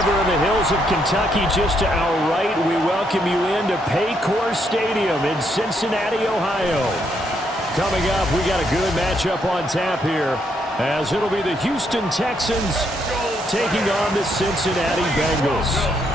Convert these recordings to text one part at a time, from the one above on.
Remember, in the hills of Kentucky, just to our right, we welcome you into Paycor Stadium in Cincinnati, Ohio. Coming up, we got a good matchup on tap here, as it'll be the Houston Texans taking on the Cincinnati Bengals.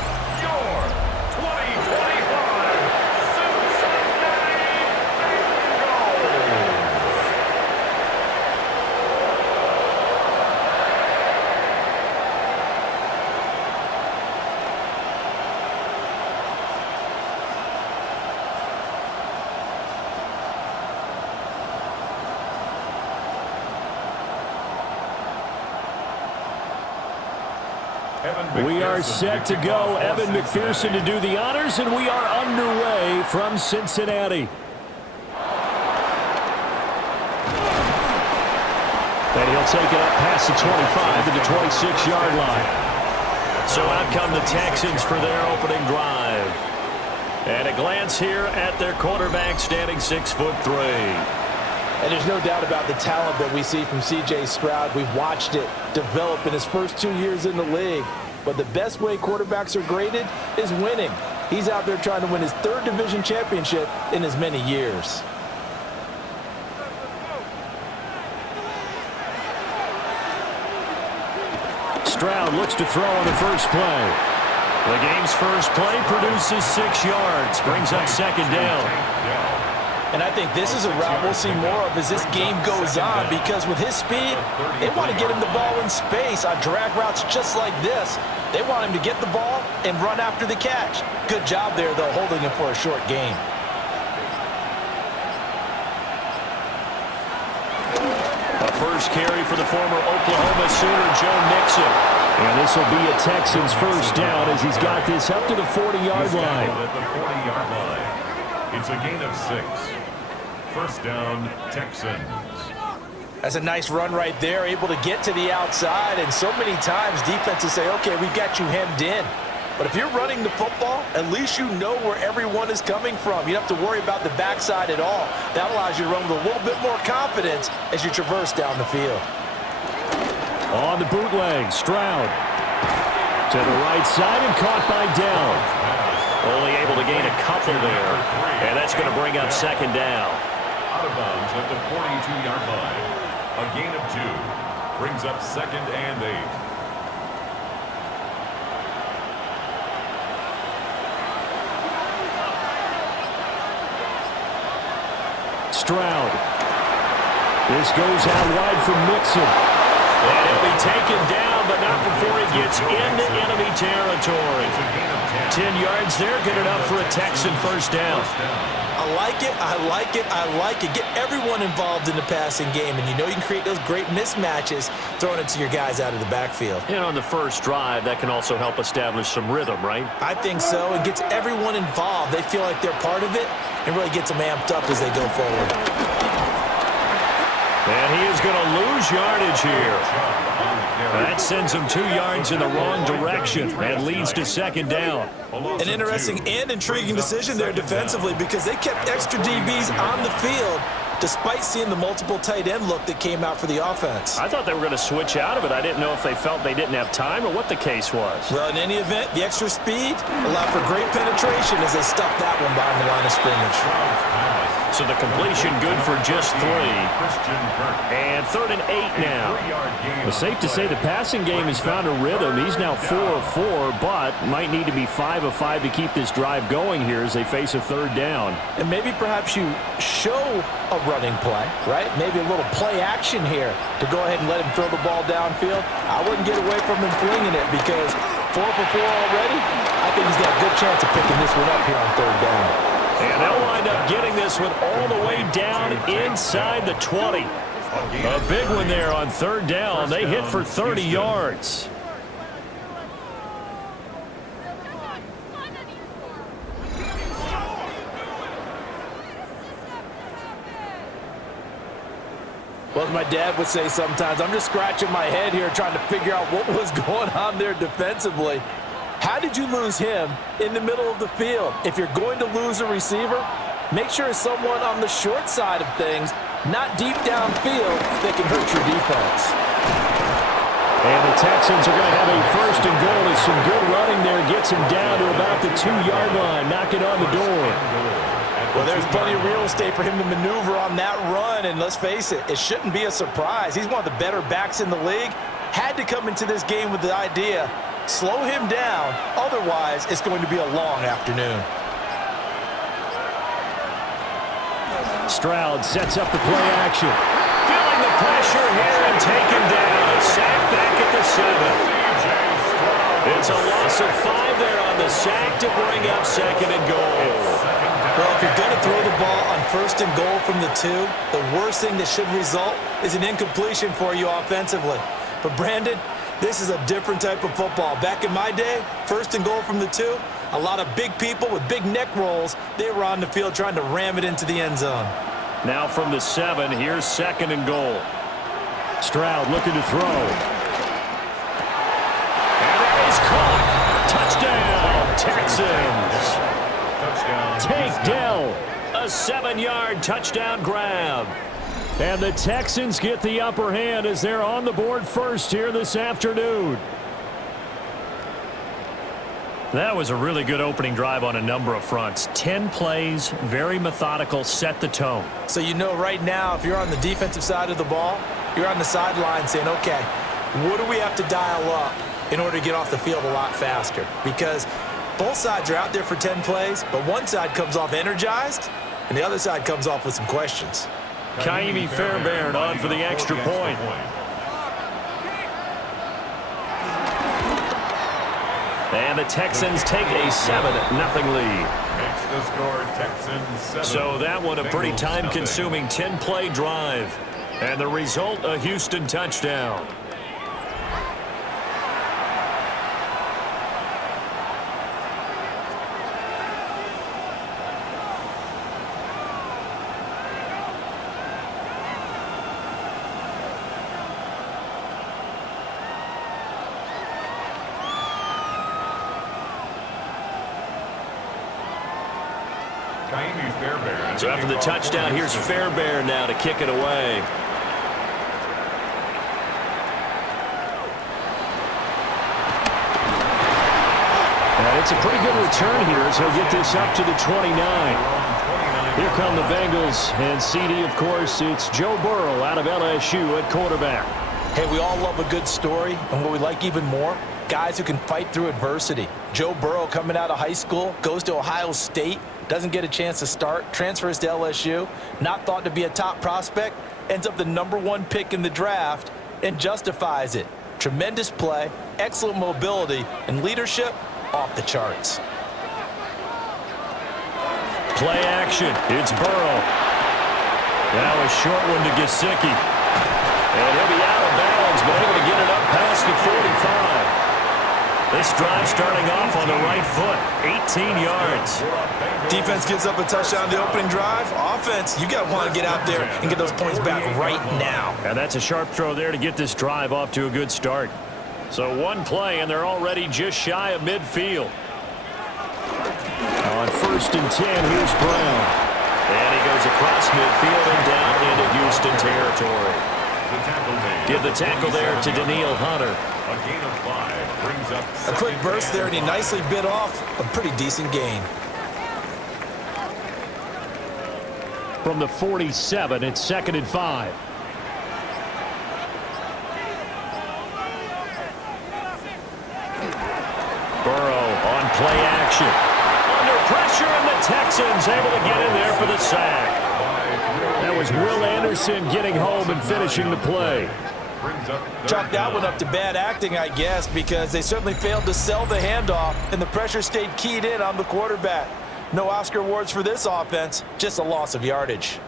We are set to go. Evan McPherson to do the honors, and we are underway from Cincinnati. And he'll take it up past the 25 to the 26-yard line. So out come the Texans for their opening drive. And a glance here at their quarterback, standing 6'3". And there's no doubt about the talent that we see from C.J. Stroud. We've watched it develop in his first 2 years in the league. But the best way quarterbacks are graded is winning. He's out there trying to win his third division championship in as many years. Stroud looks to throw on the first play. The game's first play produces 6 yards, brings up second down. And I think this is a route we'll see more of as this game goes on, because with his speed, they want to get him the ball in space on drag routes just like this. They want him to get the ball and run after the catch. Good job there, though, holding him for a short game. A first carry for the former Oklahoma Sooner, Joe Mixon. And this will be a Texans first down as he's got this up to the 40-yard line. At the 40-yard line. It's a gain of 6. First down, Texans. That's a nice run right there, able to get to the outside. And so many times defenses say, okay, we got you hemmed in. But if you're running the football, at least you know where everyone is coming from. You don't have to worry about the backside at all. That allows you to run with a little bit more confidence as you traverse down the field. On the bootleg, Stroud to the right side and caught by Dell. Only able to gain a couple there, and that's going to bring up second down. Out of bounds at the 42-yard line. A gain of 2 brings up second and 8. Stroud. This goes out wide for Mixon. And he'll be taken down, but not before he gets into enemy territory. 10 yards there, good enough for a Texan first down. I like it, I like it, I like it. Get everyone involved in the passing game, and you know you can create those great mismatches throwing it to your guys out of the backfield. And on the first drive, that can also help establish some rhythm, right? I think so. It gets everyone involved. They feel like they're part of it, and really gets them amped up as they go forward. And he is going to lose yardage here. That sends him 2 yards in the wrong direction and leads to second down. An interesting and intriguing decision there defensively, because they kept extra DBs on the field despite seeing the multiple tight end look that came out for the offense. I thought they were going to switch out of it. I didn't know if they felt they didn't have time or what the case was. Well, in any event, the extra speed allowed for great penetration as they stuffed that one behind the line of scrimmage. So the completion good for just 3. And 3rd and 8 now. It's safe to say the passing game has found a rhythm. He's now 4 of 4, but might need to be 5 of 5 to keep this drive going here as they face a 3rd down. And maybe perhaps you show a running play, right? Maybe a little play action here to go ahead and let him throw the ball downfield. I wouldn't get away from him flinging it, because 4 for 4 already, I think he's got a good chance of picking this one up here on 3rd down. And they'll wind up getting this one all the way down inside the 20. A big one there on 3rd down. They hit for 30 yards. Well, as my dad would say sometimes, I'm just scratching my head here trying to figure out what was going on there defensively. How did you lose him in the middle of the field? If you're going to lose a receiver, make sure it's someone on the short side of things, not deep downfield, that can hurt your defense. And the Texans are going to have a first and goal. There's some good running there. Gets him down to about the 2-yard line. Knocking on the door. Well, there's plenty of real estate for him to maneuver on that run. And let's face it, it shouldn't be a surprise. He's one of the better backs in the league. Had to come into this game with the idea, slow him down. Otherwise, it's going to be a long afternoon. Stroud sets up the play action. Feeling the pressure here and taken down. A sack back at the 7. It's a loss of 5 there on the sack to bring up second and goal. Well, if you're going to throw the ball on first and goal from the 2, the worst thing that should result is an incompletion for you offensively. But, Brandon, this is a different type of football. Back in my day, first and goal from the 2, a lot of big people with big neck rolls, they were on the field trying to ram it into the end zone. Now from the 7, here's second and goal. Stroud looking to throw. And it is caught. Touchdown, Texans. Tank Dell, a 7-yard touchdown grab. And the Texans get the upper hand as they're on the board first here this afternoon. That was a really good opening drive on a number of fronts. 10 plays, very methodical, set the tone. So you know right now, if you're on the defensive side of the ball, you're on the sideline saying, okay, what do we have to dial up in order to get off the field a lot faster? Because both sides are out there for 10 plays, but one side comes off energized, and the other side comes off with some questions. Kaimi Fairbairn on for the extra point. And the Texans take a 7-0 lead. Makes the score Texans 7. So that one a pretty Bengals time-consuming 10-play drive. And the result, a Houston touchdown. So after the touchdown, here's Fairbairn now to kick it away. And it's a pretty good return here as he'll get this up to the 29. Here come the Bengals, and CD, of course, it's Joe Burrow out of LSU at quarterback. Hey, we all love a good story, and what we like even more, guys who can fight through adversity. Joe Burrow coming out of high school, goes to Ohio State, doesn't get a chance to start, transfers to LSU, not thought to be a top prospect, ends up the #1 pick in the draft, and justifies it. Tremendous play, excellent mobility, and leadership off the charts. Play action. It's Burrow. Now a short one to Gesicki. And he'll be out of bounds, but able to get it up past the 45. This drive starting off on the right foot. 18 yards. Defense gives up a touchdown the opening drive. Offense, you got to want to get out there and get those points back right now. And that's a sharp throw there to get this drive off to a good start. So one play, and they're already just shy of midfield. Now on 1st and 10, here's Brown. And he goes across midfield and down into Houston territory. Give the tackle there to Daniil Hunter. A gain of 5 brings up a quick burst there, and he nicely bit off a pretty decent gain. From the 47, it's 2nd and 5. Burrow on play action. Under pressure, and the Texans able to get in there for the sack. That was Will Anderson getting home and finishing the play. Chalk that one up to bad acting, I guess, because they certainly failed to sell the handoff, and the pressure stayed keyed in on the quarterback. No Oscar awards for this offense, just a loss of yardage.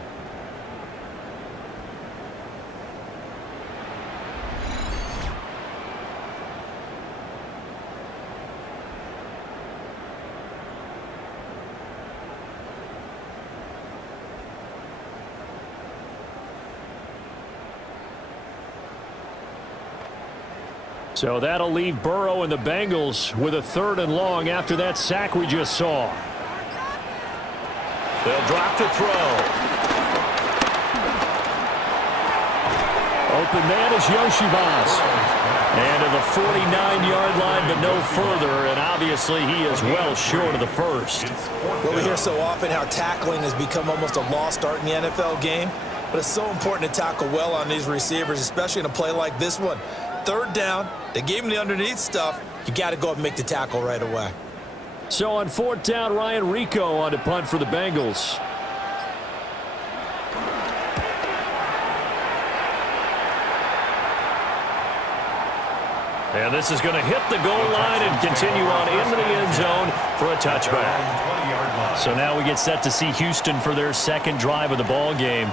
So that'll leave Burrow and the Bengals with a 3rd and long after that sack we just saw. They'll drop to throw. Open man is Yoshivas. And to the 49-yard line, but no further, and obviously he is well short of the first. Well, we hear so often how tackling has become almost a lost art in the NFL game, but it's so important to tackle well on these receivers, especially in a play like this one. Third down, they gave him the underneath stuff. You got to go up and make the tackle right away. So on fourth down, Ryan Rico on to punt for the Bengals. And this is going to hit the goal line and continue on into the end zone for a touchback. So now we get set to see Houston for their second drive of the ball game.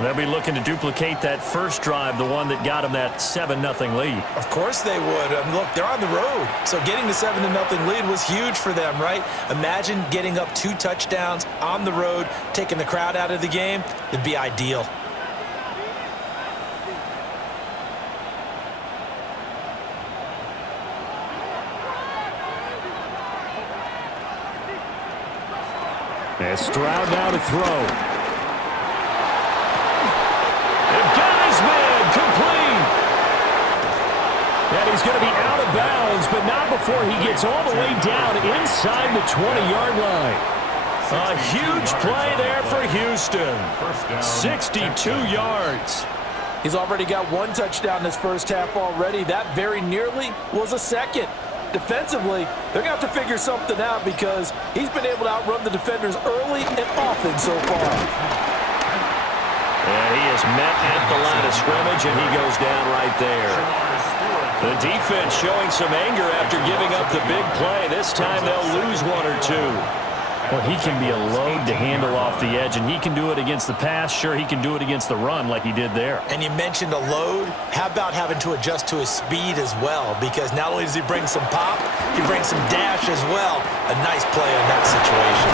They'll be looking to duplicate that first drive, the one that got them that 7-0 lead. Of course they would. Look, they're on the road, so getting the 7-0 lead was huge for them, right? Imagine getting up 2 touchdowns on the road, taking the crowd out of the game. It'd be ideal. And Stroud now to throw. And Geisman complete. And he's going to be out of bounds, but not before he gets all the way down inside the 20-yard line. A huge play there for Houston. 62 yards. He's already got 1 touchdown this first half already. That very nearly was a second. Defensively, they're going to have to figure something out because he's been able to outrun the defenders early and often so far. And he is met at the line of scrimmage, and he goes down right there. The defense showing some anger after giving up the big play. This time they'll lose 1 or 2. Well, he can be a load to handle off the edge, and he can do it against the pass. Sure, he can do it against the run like he did there. And you mentioned a load. How about having to adjust to his speed as well? Because not only does he bring some pop, he brings some dash as well. A nice play in that situation.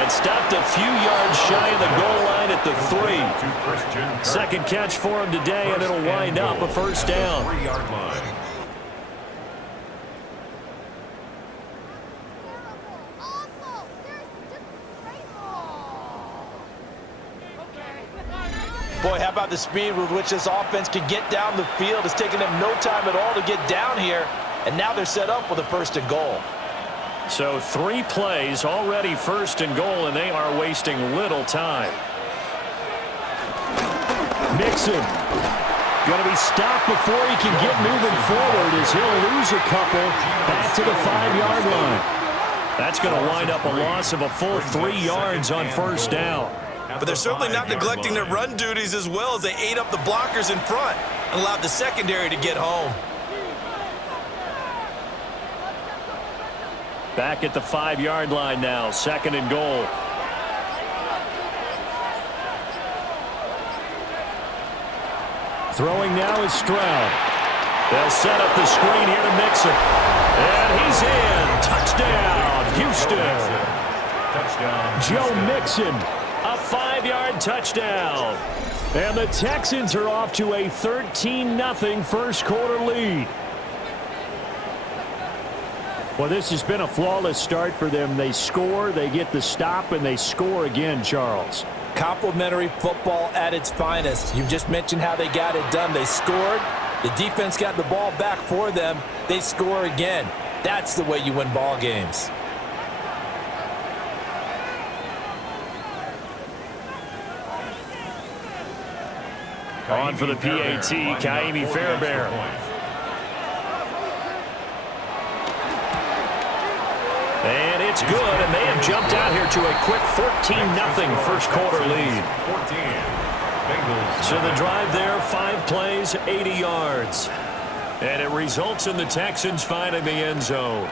And stopped a few yards shy of the goal line at the 3. Second catch for him today, and it'll wind up a first down. Boy, how about the speed with which this offense can get down the field? It's taken them no time at all to get down here, and now they're set up with a 1st and goal. So 3 plays, already 1st and goal, and they are wasting little time. Mixon going to be stopped before he can get moving forward as he'll lose a couple back to the 5-yard line. That's going to wind up a loss of a full 3 yards on first down. But they're certainly not neglecting their run duties as well as they ate up the blockers in front and allowed the secondary to get home. Back at the 5-yard line now, 2nd and goal. Throwing now is Stroud. They'll set up the screen here to Mixon. And he's in. Touchdown, Houston. Touchdown. Joe Mixon. A 5-yard touchdown. And the Texans are off to a 13-0 first quarter lead. Well, this has been a flawless start for them. They score, they get the stop, and they score again, Charles. Complimentary football at its finest. You just mentioned how they got it done. They scored. The defense got the ball back for them. They score again. That's the way you win ball games. On for the PAT, Kaimi Fairbairn. And it's good, and they have jumped out here to a quick 14-0 first quarter lead. 14. Bengals. So the drive there, 5 plays, 80 yards. And it results in the Texans finding the end zone.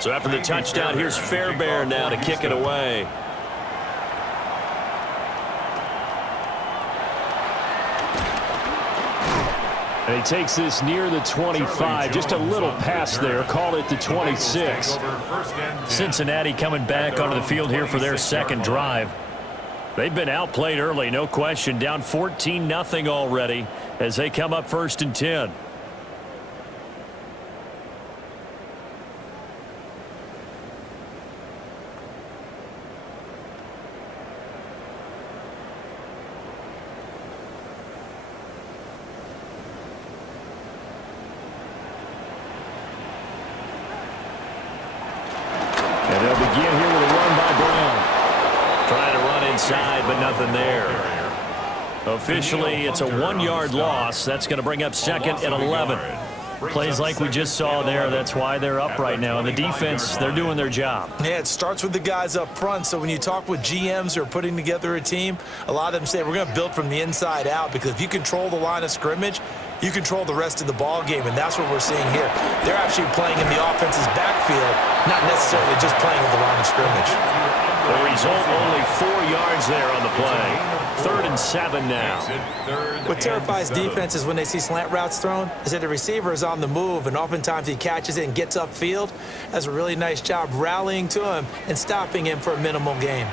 So after the touchdown, here's Fairbairn now to kick it away. And he takes this near the 25. Just a little pass there. Call it the 26. Cincinnati coming back onto the field here for their second drive. They've been outplayed early, no question. Down 14-0 already as they come up 1st and 10. And they'll begin here with a run by Brown. Trying to run inside, but nothing there. Officially, it's a 1-yard loss. That's going to bring up 2nd and 11. Plays like we just saw there. That's why they're up right now. And the defense, they're doing their job. Yeah, it starts with the guys up front. So when you talk with GMs who are putting together a team, a lot of them say we're going to build from the inside out, because if you control the line of scrimmage, you control the rest of the ball game, and that's what we're seeing here. They're actually playing in the offense's backfield, not necessarily just playing at the line of scrimmage. The result, only 4 yards there on the play. 3rd and 7 now. What terrifies defenses when they see slant routes thrown is that the receiver is on the move, and oftentimes he catches it and gets upfield. Does a really nice job rallying to him and stopping him for a minimal gain.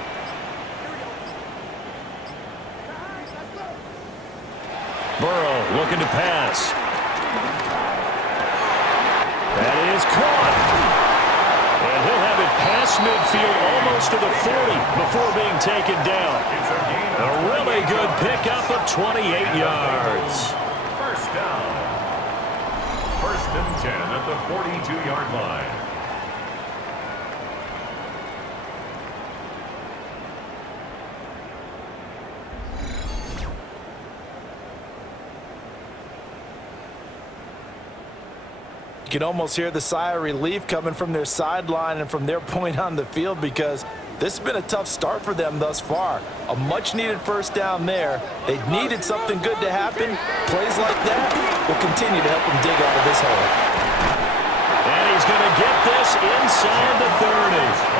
Burrow looking to pass. That is caught. And he'll have it past midfield almost to the 40 before being taken down. A really good pickup of 28 yards. First down. 1st and 10 at the 42-yard line. You can almost hear the sigh of relief coming from their sideline and from their point on the field, because this has been a tough start for them thus far. A much-needed first down there. They needed something good to happen. Plays like that will continue to help them dig out of this hole. And he's going to get this inside the 30.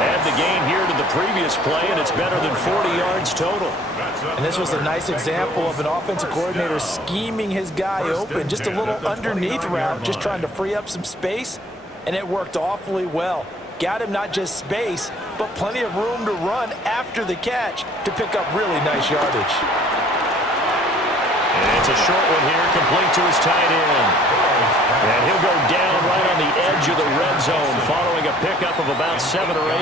Add the gain here to the previous play, and it's better than 40 yards total. And this was a nice example of an offensive coordinator scheming his guy open. Just a little underneath route, just trying to free up some space, and it worked awfully well. Got him not just space, but plenty of room to run after the catch to pick up really nice yardage. And it's a short one here, complete to his tight end. And he'll go down right on the edge of the red zone following a pickup of about 7 or 8.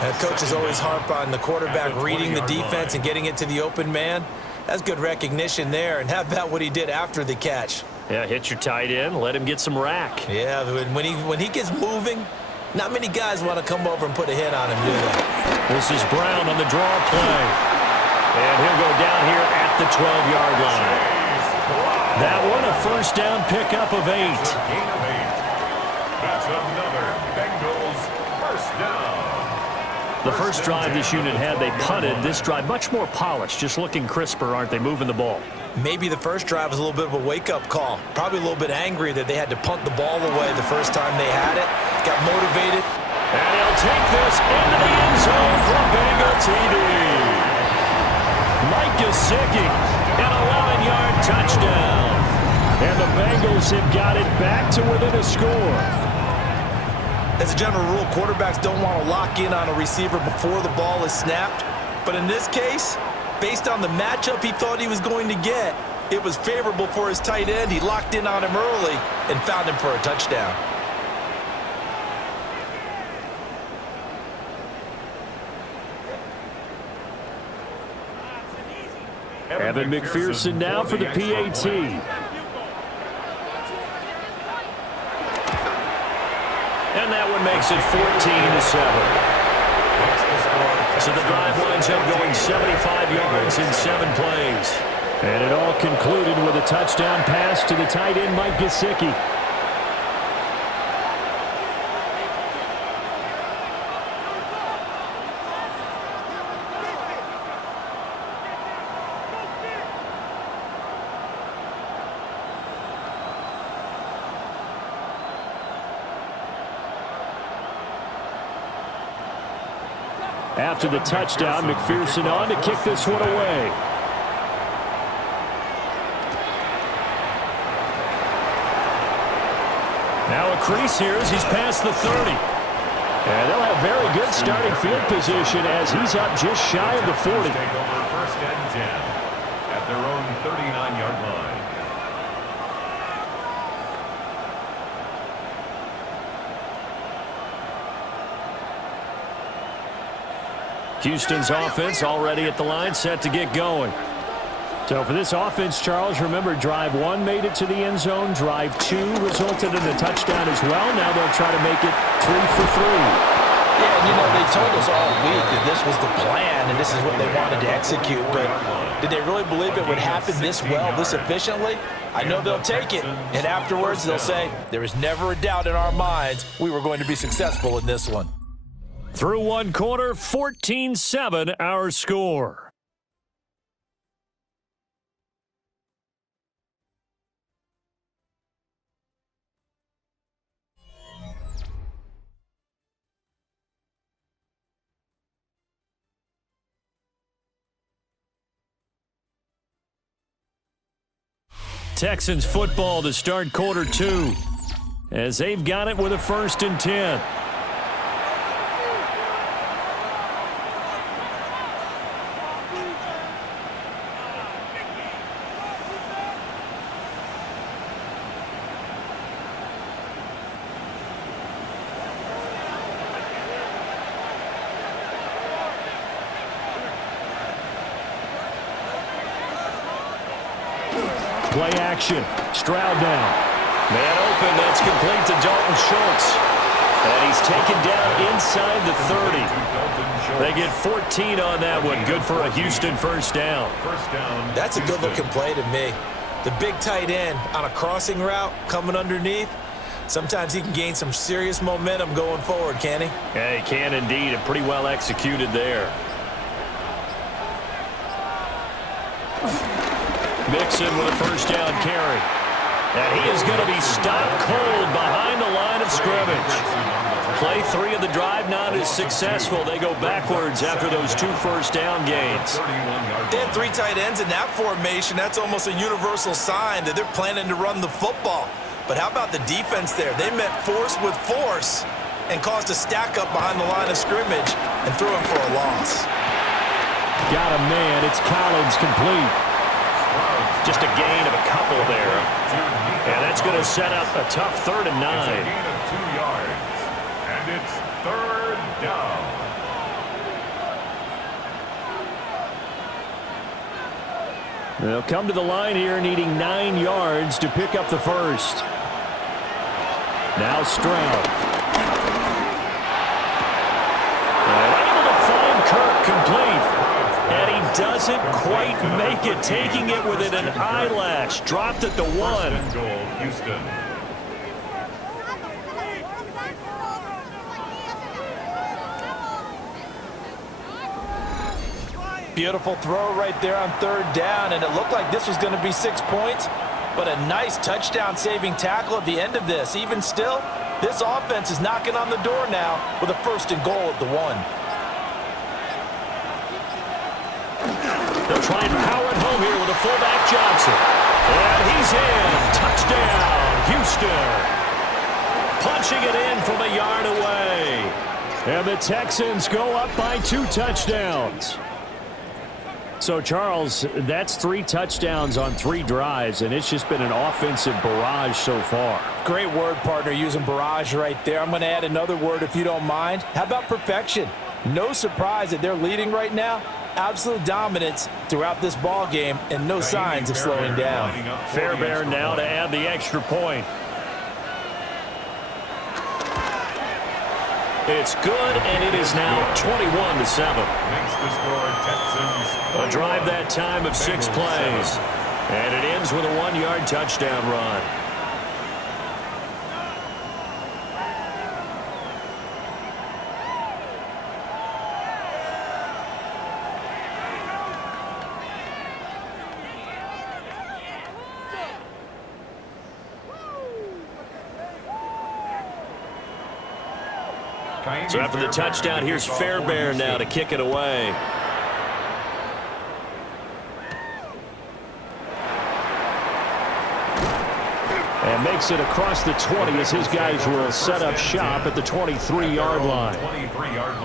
And coaches always harp on the quarterback reading the defense and getting it to the open man. That's good recognition there. And how about what he did after the catch? Yeah, hit your tight end, let him get some rack. Yeah, when he gets moving, not many guys want to come over and put a hit on him, do they? This is Brown on the draw play. And he'll go down here at the 12-yard line. That one, a first down pickup of 8. That's another Bengals first down. The first drive this unit had, they punted. This drive, much more polished, just looking crisper, aren't they, moving the ball? Maybe the first drive was a little bit of a wake-up call. Probably a little bit angry that they had to punt the ball away the first time they had it. Got motivated. And he'll take this into the end zone for a Bengal TD. Mike Gesicki, an 11-yard touchdown. And the Bengals have got it back to within a score. As a general rule, quarterbacks don't want to lock in on a receiver before the ball is snapped. But in this case, based on the matchup he thought he was going to get, it was favorable for his tight end. He locked in on him early and found him for a touchdown. Evan McPherson now for the PAT. And that one makes it 14-7. So the drive winds up going 75 yards in 7 plays. And it all concluded with a touchdown pass to the tight end, Mike Gesicki. After the touchdown, McPherson on to kick this one away. Now a crease here as he's past the 30. And they'll have very good starting field position as he's up just shy of the 40. Take over 1st and 10 at their own 39-yard line. Houston's offense already at the line, set to get going. So for this offense, Charles, remember, drive 1 made it to the end zone. Drive 2 resulted in a touchdown as well. Now they'll try to make it 3 for 3. Yeah, and they told us all week that this was the plan and this is what they wanted to execute. But did they really believe it would happen this well, this efficiently? I know they'll take it. And afterwards, they'll say, there is never a doubt in our minds we were going to be successful in this one. Through one quarter, 14-7 our score. Texans football to start quarter 2 as they've got it with a 1st and 10. Play action. Stroud now. Man open. That's complete to Dalton Schultz. And he's taken down inside the 30. They get 14 on that one. Good for a Houston first down. That's a good-looking play to me. The big tight end on a crossing route coming underneath. Sometimes he can gain some serious momentum going forward, can he? Yeah, he can indeed. And pretty well executed there. Mixon with a first down carry. And he is going to be stopped cold behind the line of scrimmage. Play 3 of the drive not as successful. They go backwards after those 2 first down gains. They had 3 tight ends in that formation. That's almost a universal sign that they're planning to run the football. But how about the defense there? They met force with force and caused a stack up behind the line of scrimmage and threw him for a loss. Got a man. It's Collins complete. Just a gain of a couple there. And that's going to set up a tough 3rd and 9. It's a gain of 2 yards. And it's 3rd down. They'll come to the line here needing 9 yards to pick up the first. Now Stroud. And able to find Kirk complete. And he doesn't quite make it, taking it within an eyelash. Dropped at the 1. First and goal, Houston. Beautiful throw right there on 3rd down, and it looked like this was going to be 6 points, but a nice touchdown-saving tackle at the end of this. Even still, this offense is knocking on the door now with a 1st and goal at the 1. They'll try and power it home here with a fullback Johnson. And he's in. Touchdown, Houston. Punching it in from a yard away. And the Texans go up by 2 touchdowns. So, Charles, that's 3 touchdowns on 3 drives, and it's just been an offensive barrage so far. Great word, partner, using barrage right there. I'm going to add another word if you don't mind. How about perfection? No surprise that they're leading right now. Absolute dominance throughout this ball game and no signs of slowing down. Fairbairn now to add the extra point. It's good, and it is now 21-7. Makes the score Texans. A drive that time of 6 plays. And it ends with a 1-yard touchdown run. So after the touchdown, here's Fairbairn now to kick it away. And makes it across the 20 as his guys will set up shop at the 23-yard line.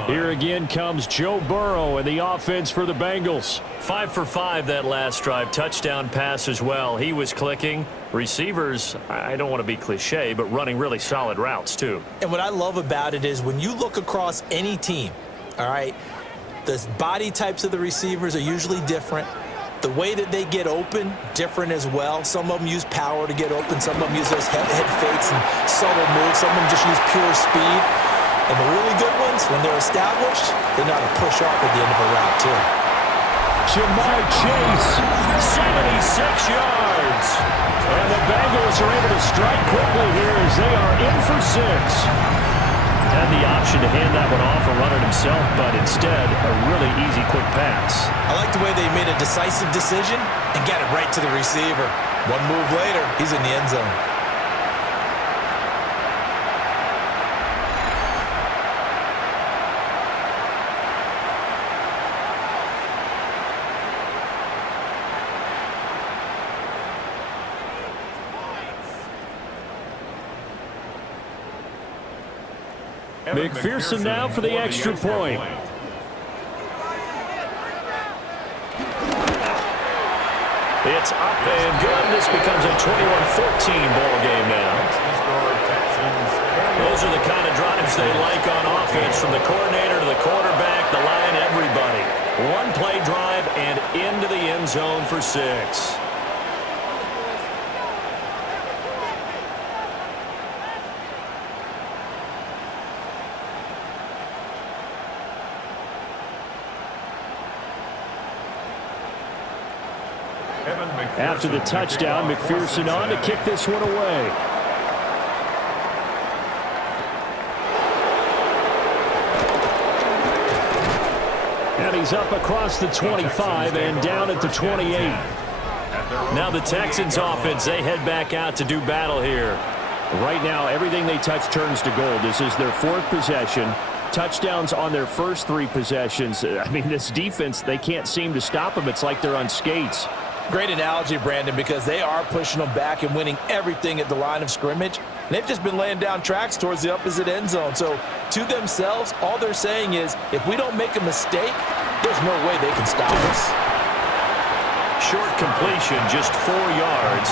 Here again comes Joe Burrow and the offense for the Bengals. 5 for 5 that last drive. Touchdown pass as well. He was clicking. Receivers, I don't want to be cliche, but running really solid routes too. And what I love about it is when you look across any team, all right, the body types of the receivers are usually different. the way that they get open, different as well. Some of them use power to get open. Some of them use those head fakes and subtle moves. Some of them just use pure speed. And the really good ones, when they're established, they know how to push off at the end of a route, too. Jamar Chase, 76 yards. And the Bengals are able to strike quickly here as they are in for 6. Had the option to hand that one off or run it himself, but instead, a really easy, quick pass. I like the way they made a decisive decision and got it right to the receiver. One move later, he's in the end zone. McPherson now for the extra point. It's up and good. This becomes a 21-14 ball game now. Those are the kind of drives they like on offense, from the coordinator to the quarterback, the line, everybody. One play drive and into the end zone for 6. After the touchdown, McPherson on to kick this one away. And he's up across the 25 and down at the 28. Now the Texans offense, they head back out to do battle here. Right now, everything they touch turns to gold. This is their 4th possession. Touchdowns on their first 3 possessions. I mean, this defense, they can't seem to stop them. It's like they're on skates. Great analogy, Brandon, because they are pushing them back and winning everything at the line of scrimmage. And they've just been laying down tracks towards the opposite end zone. So to themselves, all they're saying is, if we don't make a mistake, there's no way they can stop us. Short completion, just 4 yards,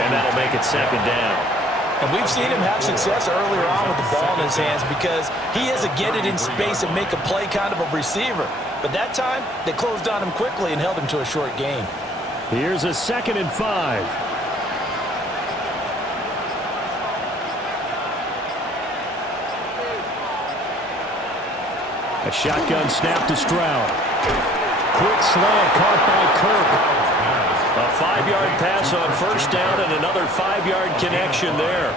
and that'll make it 2nd down. And we've seen him have success earlier on with the ball in his hands because he is a get it in space and make a play kind of a receiver. But that time, they closed on him quickly and held him to a short gain. Here's a 2nd and 5. A shotgun snap to Stroud. Quick slant caught by Kirk. A 5-yard pass on 1st down and another 5-yard connection there.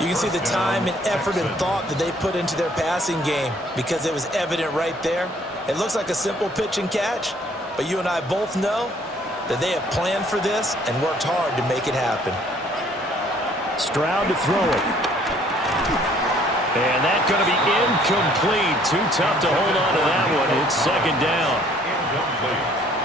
You can see the time and effort and thought that they put into their passing game because it was evident right there. It looks like a simple pitch and catch, but you and I both know that they have planned for this and worked hard to make it happen. Stroud to throw it. And that's going to be incomplete. Too tough to hold on to that one. It's 2nd down.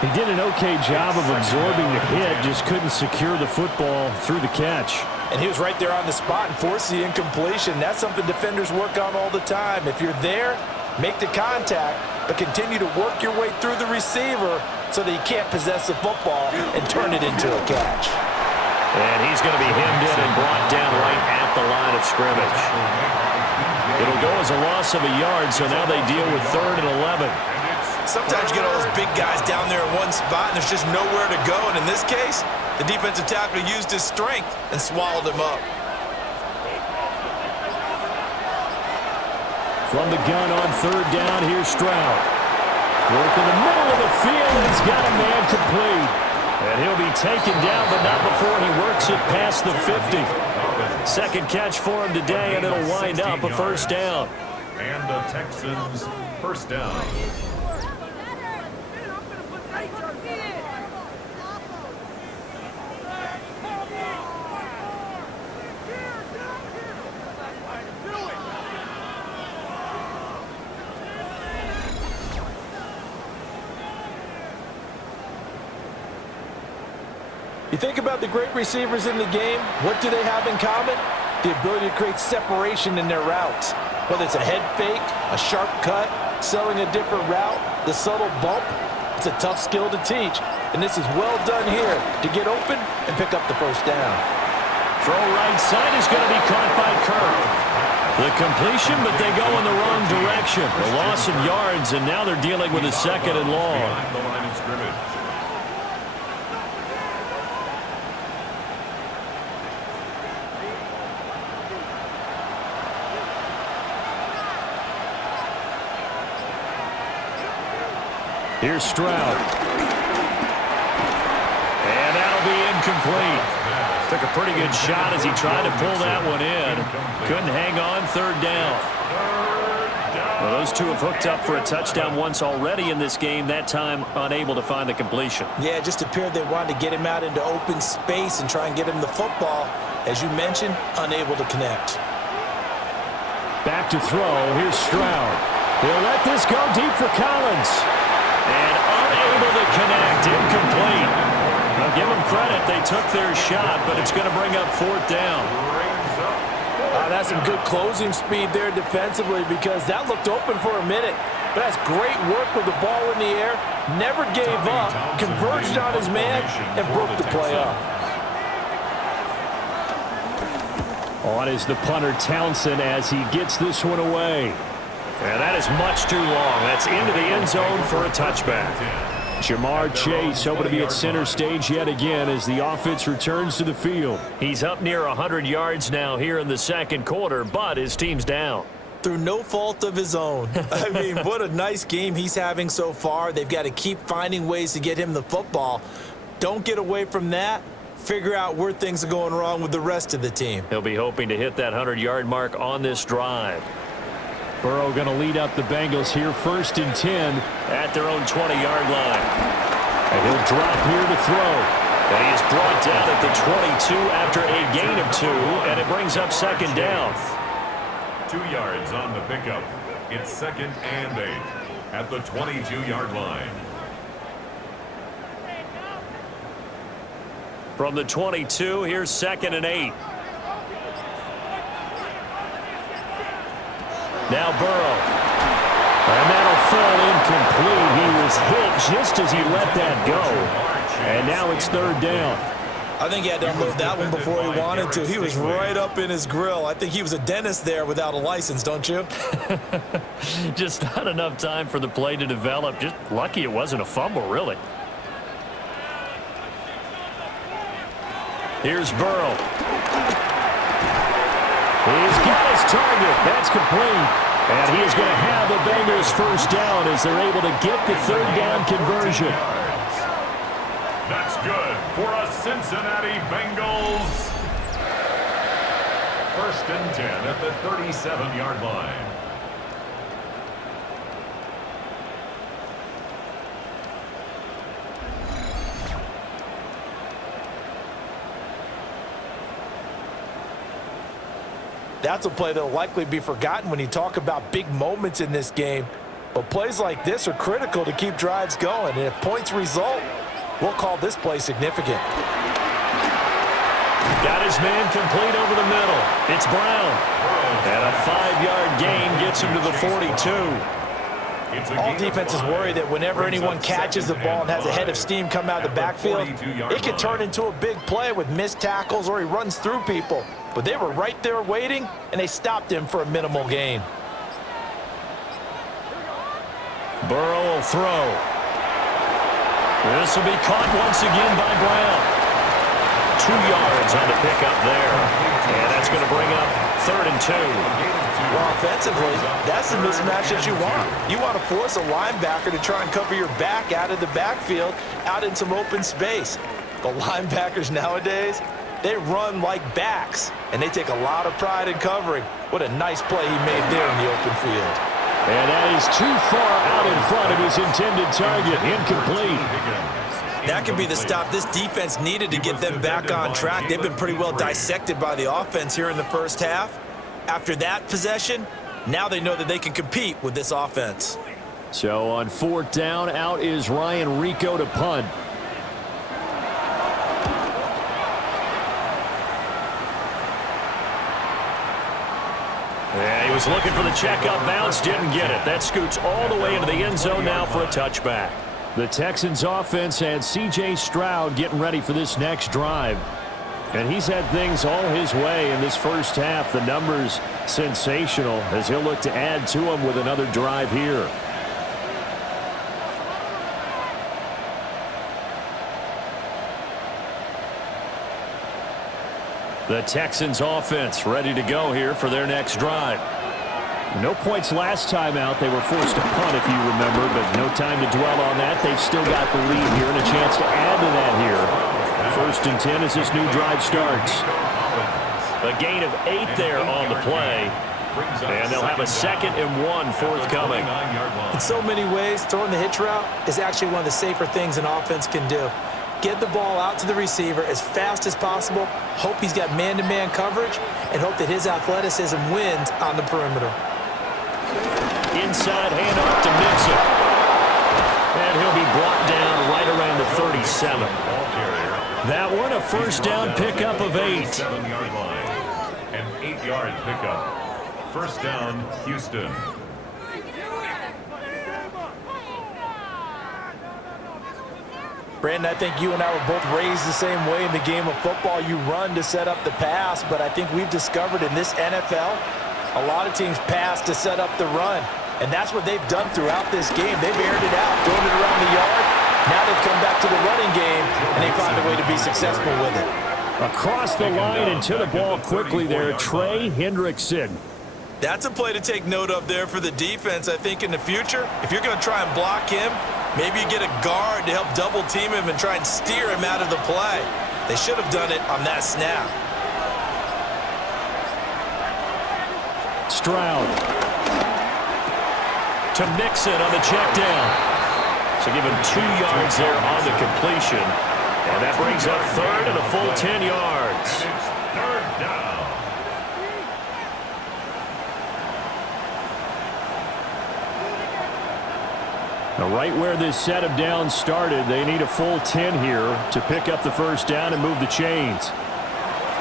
He did an okay job of absorbing the hit, just couldn't secure the football through the catch. And he was right there on the spot and forced the incompletion. That's something defenders work on all the time. If you're there, make the contact, but continue to work your way through the receiver so that he can't possess the football and turn it into a catch. And he's going to be hemmed in and brought down right at the line of scrimmage. It'll go as a loss of a yard, so now they deal with 3rd and 11. Sometimes you get all those big guys down there in one spot and there's just nowhere to go. And in this case, the defensive tackle used his strength and swallowed him up. From the gun on 3rd down, here's Stroud. Work in the middle of the field, and he's got a man complete. And he'll be taken down, but not before he works it past the 50. 2nd catch for him today, and it'll wind up a 1st down. And the Texans, 1st down. You think about the great receivers in the game, what do they have in common? The ability to create separation in their routes. Whether it's a head fake, a sharp cut, selling a different route, the subtle bump, it's a tough skill to teach. And this is well done here to get open and pick up the 1st down. Throw right side is going to be caught by Kirk. The completion, but they go in the wrong direction. A loss of yards, and now they're dealing with a 2nd and long. Here's Stroud. And that'll be incomplete. Took a pretty good shot as he tried to pull that one in. Couldn't hang on, third down. Well, those two have hooked up for a touchdown once already in this game, that time unable to find the completion. Yeah, it just appeared they wanted to get him out into open space and try and get him the football. As you mentioned, unable to connect. Back to throw. Here's Stroud. He'll let this go deep for Collins. And unable to connect. Incomplete. Now give them credit. They took their shot, but it's going to bring up fourth down. That's some good closing speed there defensively because that looked open for a minute. But that's great work with the ball in the air. Never gave up. Converged on his man and broke the play up. On is the punter Townsend as he gets this one away. And that is much too long. That's into the end zone for a touchback. Jamar Chase hoping to be at center stage yet again as the offense returns to the field. He's up near 100 yards now here in the second quarter, but his team's down. Through no fault of his own. I mean, what a nice game he's having so far. They've got to keep finding ways to get him the football. Don't get away from that. Figure out where things are going wrong with the rest of the team. He'll be hoping to hit that 100-yard mark on this drive. Burrow going to lead up the Bengals here, 1st and 10 at their own 20-yard line. And he'll drop here to throw. And he is brought down at the 22 after a gain of 2, and it brings up second down. 2 yards on the pickup. It's 2nd and 8 at the 22-yard line. From the 22, here's 2nd and 8. Now Burrow. And that'll fall incomplete. He was hit just as he let that go. And now it's 3rd down. I think he had to unload that one before he wanted to. He was right up in his grill. I think he was a dentist there without a license, don't you? Just not enough time for the play to develop. Just lucky it wasn't a fumble, really. Here's Burrow. He's got his target. That's complete. And he is going to have the Bengals first down as they're able to get the 3rd down conversion. That's good for a Cincinnati Bengals. 1st and 10 at the 37-yard line. That's a play that will likely be forgotten when you talk about big moments in this game. But plays like this are critical to keep drives going. And if points result, we'll call this play significant. Got his man complete over the middle. It's Brown. And a 5-yard gain gets him to the 42. All defenses worry that whenever anyone catches the ball and has a head of steam come out of the backfield, it could turn into a big play with missed tackles or he runs through people. But they were right there waiting, and they stopped him for a minimal gain. Burrow will throw. This will be caught once again by Brown. 2 yards on the pickup there. And that's going to bring up 3rd and 2. Well, offensively, that's the mismatch that you want. You want to force a linebacker to try and cover your back out of the backfield, out in some open space. The linebackers nowadays, they run like backs, and they take a lot of pride in covering. What a nice play he made there in the open field. And that is too far out in front of his intended target. Incomplete. That could be the stop this defense needed to get them back on track. They've been pretty well dissected by the offense here in the first half. After that possession, now they know that they can compete with this offense. So on 4th down, out is Ryan Rico to punt. Yeah, he was looking for the checkup bounce, didn't get it. That scoots all the way into the end zone now for a touchback. The Texans offense had C.J. Stroud getting ready for this next drive. And he's had things all his way in this first half. The numbers sensational as he'll look to add to them with another drive here. The Texans offense ready to go here for their next drive. No points last time out. They were forced to punt, if you remember, but no time to dwell on that. They've still got the lead here and a chance to add to that here. 1st and 10 as this new drive starts. A gain of 8 there on the play. And they'll have a 2nd and 1 forthcoming. In so many ways, throwing the hitch route is actually one of the safer things an offense can do. Get the ball out to the receiver as fast as possible, hope he's got man-to-man coverage, and hope that his athleticism wins on the perimeter. Inside handoff to Mixon. And he'll be brought down right around the 37. That one, a 1st down pickup of 8. 7-yard line. An 8-yard pickup. 1st down, Houston. Brandon, I think you and I were both raised the same way in the game of football. You run to set up the pass, but I think we've discovered in this NFL, a lot of teams pass to set up the run. And that's what they've done throughout this game. They've aired it out, thrown it around the yard. Now they've come back to the running game, and they find a way to be successful with it. Across the line and to the ball quickly there, Trey Hendrickson. That's a play to take note of there for the defense, I think, in the future. If you're going to try and block him, maybe you get a guard to help double-team him and try and steer him out of the play. They should have done it on that snap. Stroud. To Mixon on the check down. So give him 2 yards there on the completion. And that brings up 3rd and a full 10 yards. It's 3rd down. Now, right where this set of downs started, they need a full 10 here to pick up the 1st down and move the chains.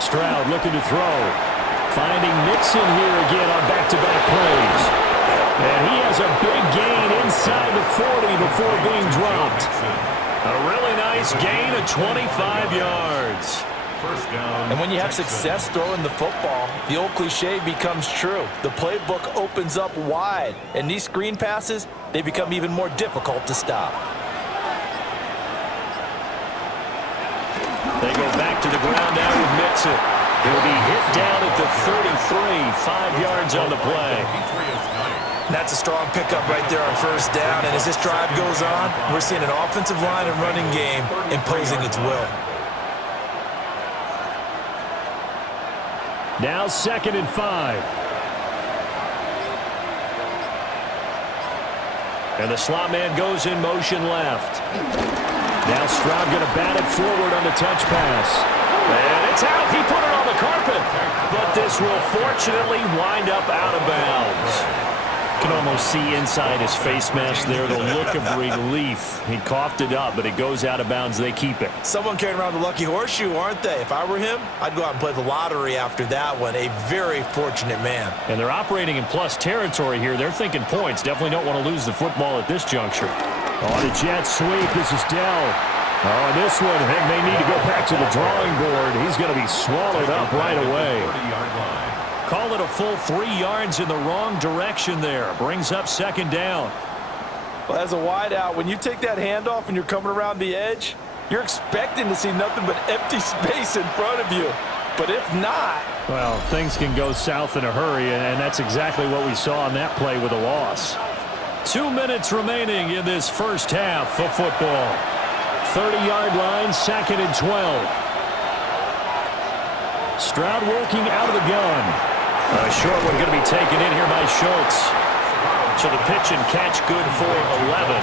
Stroud looking to throw. Finding Mixon here again on back-to-back plays. And he has a big gain inside the 40 before being dropped. A really nice gain of 25 yards. 1st down. And when you have success throwing the football, the old cliche becomes true. The playbook opens up wide, and these screen passes, they become even more difficult to stop. They go back to the ground now with Mixon. He'll be hit down at the 33, 5 yards on the play. And that's a strong pickup right there on 1st down. And as this drive goes on, we're seeing an offensive line and running game imposing its will. Now 2nd and 5. And the slot man goes in motion left. Now Stroud going to bat it forward on the touch pass. And it's out. He put it on the carpet. But this will fortunately wind up out of bounds. You can almost see inside his face mask there the look of relief. He coughed it up, but it goes out of bounds. They keep it. Someone carrying around the lucky horseshoe, aren't they? If I were him, I'd go out and play the lottery after that one. A very fortunate man. And they're operating in plus territory here. They're thinking points. Definitely don't want to lose the football at this juncture. On a jet sweep, this is Dell. Oh, this one, Hank may need to go back to the drawing board. He's going to be swallowed up right away. Call it a full 3 yards in the wrong direction there. Brings up 2nd down. Well, as a wideout, when you take that handoff and you're coming around the edge, you're expecting to see nothing but empty space in front of you. But if not... Well, things can go south in a hurry, and that's exactly what we saw on that play with a loss. 2 minutes remaining in this 1st half of football. 30-yard line, 2nd and 12. Stroud working out of the gun. A short one going to be taken in here by Schultz. So the pitch and catch good for 11.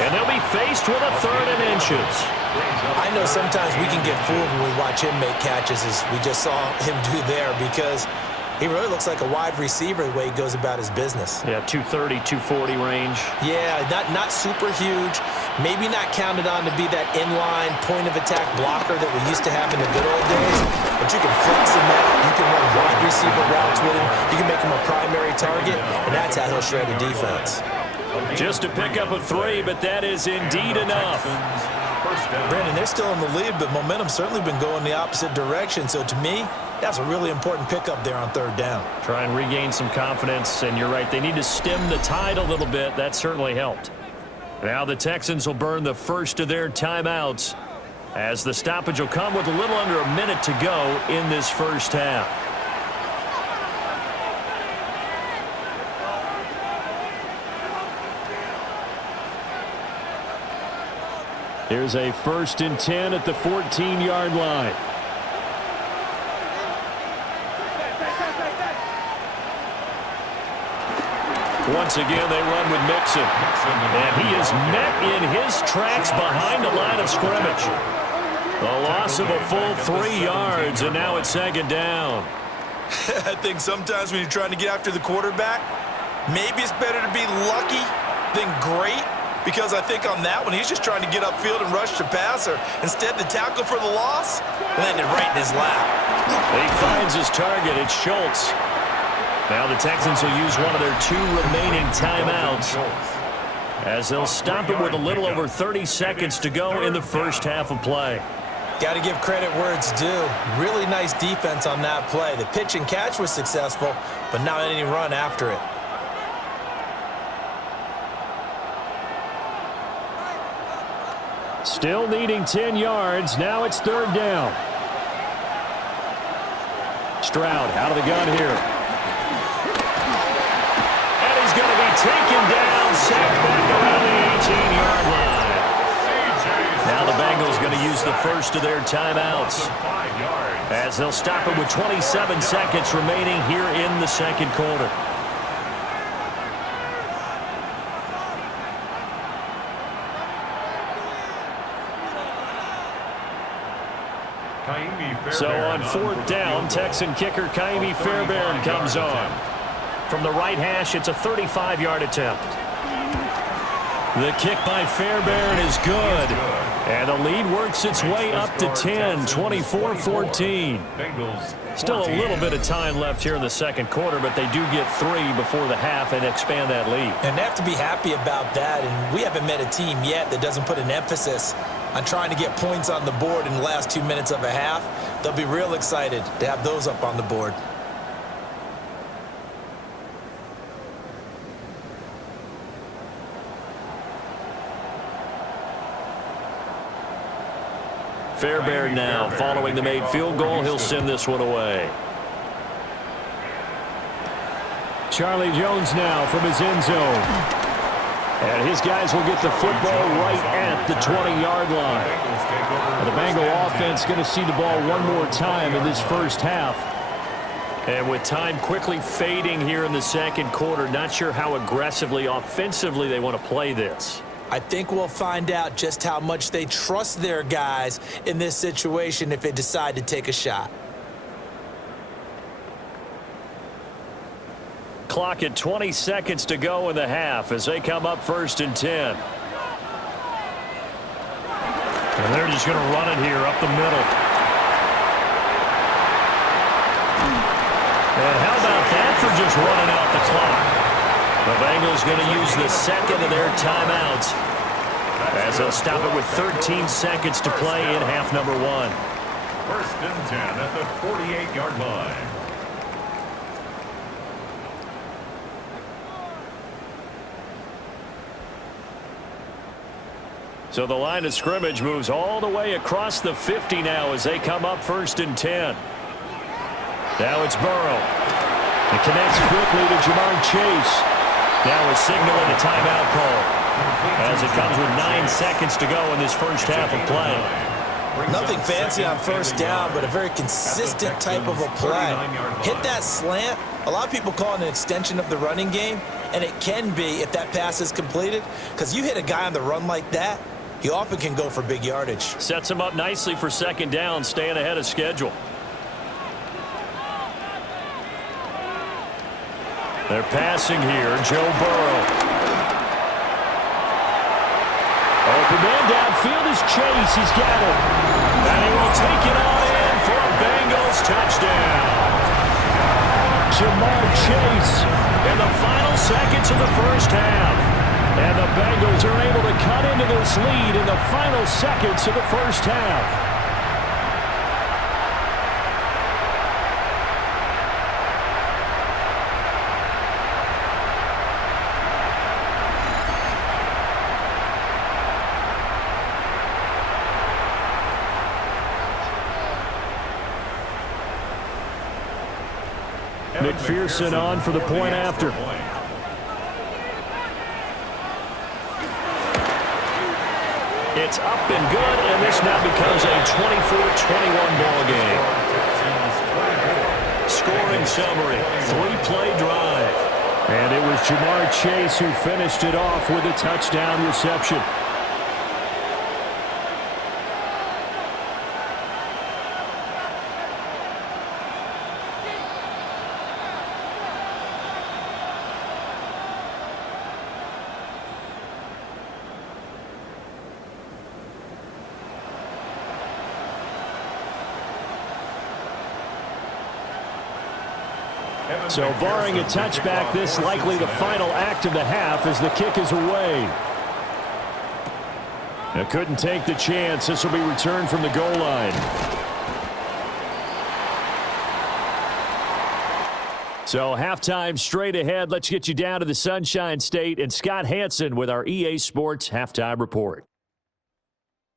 And they'll be faced with a 3rd and inches. I know sometimes we can get fooled when we watch him make catches, as we just saw him do there, because he really looks like a wide receiver the way he goes about his business. Yeah, 230, 240 range. Yeah, not super huge. Maybe not counted on to be that inline point-of-attack blocker that we used to have in the good old days. But you can flex him out. You can run wide receiver routes with him. You can make him a primary target, and that's how he'll shred a defense. Just to pick up a 3, but that is indeed enough. Brandon, they're still in the lead, but momentum's certainly been going the opposite direction. So to me, that's a really important pickup there on 3rd down. Try and regain some confidence, and you're right. They need to stem the tide a little bit. That certainly helped. Now the Texans will burn the first of their timeouts, as the stoppage will come with a little under a minute to go in this 1st half. Here's a 1st and 10 at the 14-yard line. Once again, they run with Mixon. And he is met in his tracks behind the line of scrimmage. A loss of a full 3 yards, and now it's 2nd down. I think sometimes when you're trying to get after the quarterback, maybe it's better to be lucky than great, because I think on that one, he's just trying to get upfield and rush the passer. Instead, the tackle for the loss landed right in his lap. He finds his target. It's Schultz. Now the Texans will use one of their 2 remaining timeouts, as they'll stop it with a little over 30 seconds to go in the first half of play. Got to give credit where it's due. Really nice defense on that play. The pitch and catch was successful, but not any run after it. Still needing 10 yards. Now it's 3rd down. Stroud out of the gun here. And he's going to be taken down, sacked back around the 18-yard line. Now the Bengals going to use the first of their timeouts, as they'll stop it with 27 seconds remaining here in the 2nd quarter. So on 4th down, Texan kicker Kaimi Fairbairn comes on. From the right hash, it's a 35-yard attempt. The kick by Fairbairn is good. And the lead works its way up to 10, 24-14. Still a little bit of time left here in the 2nd quarter, but they do get 3 before the half and expand that lead. And they have to be happy about that. And we haven't met a team yet that doesn't put an emphasis on trying to get points on the board in the last 2 minutes of a half. They'll be real excited to have those up on the board. Fairbairn now following the made field goal. He'll send this one away. Charlie Jones now from his end zone. And his guys will get the football right at the 20-yard line. And the Bengal offense going to see the ball one more time in this first half. And with time quickly fading here in the 2nd quarter, not sure how aggressively, offensively they want to play this. I think we'll find out just how much they trust their guys in this situation if they decide to take a shot. Clock at 20 seconds to go in the half as they come up 1st and 10. And they're just going to run it here up the middle. And how about that for just running out the clock? The Bengals going to use the 2nd of their timeouts, as they'll stop it with 13 seconds to play in half number 1. 1st and 10 at the 48-yard line. So the line of scrimmage moves all the way across the 50 now as they come up 1st and 10. Now it's Burrow. It connects quickly to Jamar Chase. Now a signal and a timeout call, as it comes with 9 seconds to go in this first half of play. Nothing fancy on 1st down, but a very consistent type of a play. Hit that slant. A lot of people call it an extension of the running game, and it can be if that pass is completed, because you hit a guy on the run like that, he often can go for big yardage. Sets him up nicely for 2nd down, staying ahead of schedule. They're passing here, Joe Burrow. Open man downfield is Chase. He's got it. And he will take it all in for a Bengals touchdown. Jamar Chase in the final seconds of the first half. And the Bengals are able to cut into this lead in the final seconds of the first half. McPherson on for the point after. It's up and good, and this now becomes a 24-21 ball game. Scoring summary, 3-play drive. And it was Jamar Chase who finished it off with a touchdown reception. So barring a touchback, this likely the final act of the half as the kick is away. It couldn't take the chance. This will be returned from the goal line. So halftime straight ahead. Let's get you down to the Sunshine State and Scott Hansen with our EA Sports Halftime Report.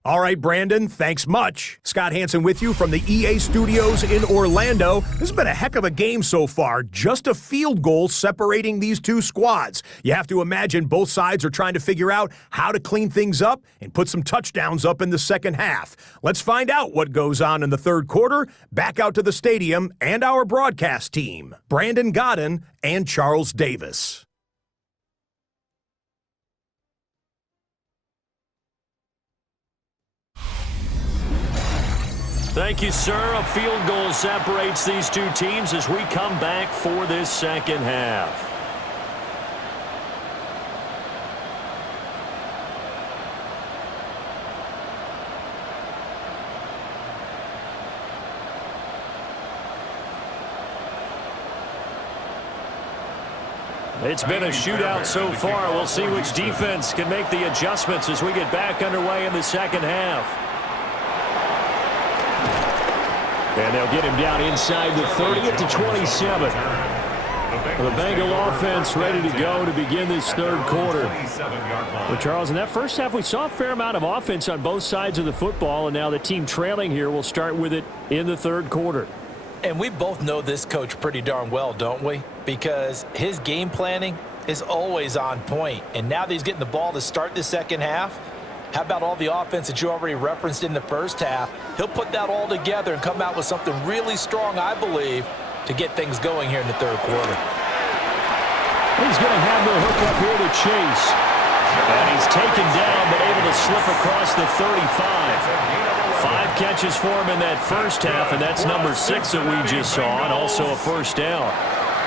All right, Brandon, thanks much. Scott Hansen with you from the EA Studios in Orlando. This has been a heck of a game so far. Just a field goal separating these two squads. You have to imagine both sides are trying to figure out how to clean things up and put some touchdowns up in the second half. Let's find out what goes on in the third quarter. Back out to the stadium and our broadcast team, Brandon Godden and Charles Davis. Thank you, sir. A field goal separates these two teams as we come back for this second half. It's been a shootout so far. We'll see which defense can make the adjustments as we get back underway in the second half. And they'll get him down inside the 30 at the 27. The Bengal offense ready to go to begin this third quarter. Well, Charles, in that first half, we saw a fair amount of offense on both sides of the football, and now the team trailing here will start with it in the third quarter. And we both know this coach pretty darn well, don't we? Because his game planning is always on point. And now that he's getting the ball to start the second half, how about all the offense that you already referenced in the first half? He'll put that all together and come out with something really strong, I believe, to get things going here in the third quarter. He's going to have the hook up here to Chase. And he's taken down, but able to slip across the 35. 5 catches for him in that first half, and that's number 6 that we just saw, and also a first down.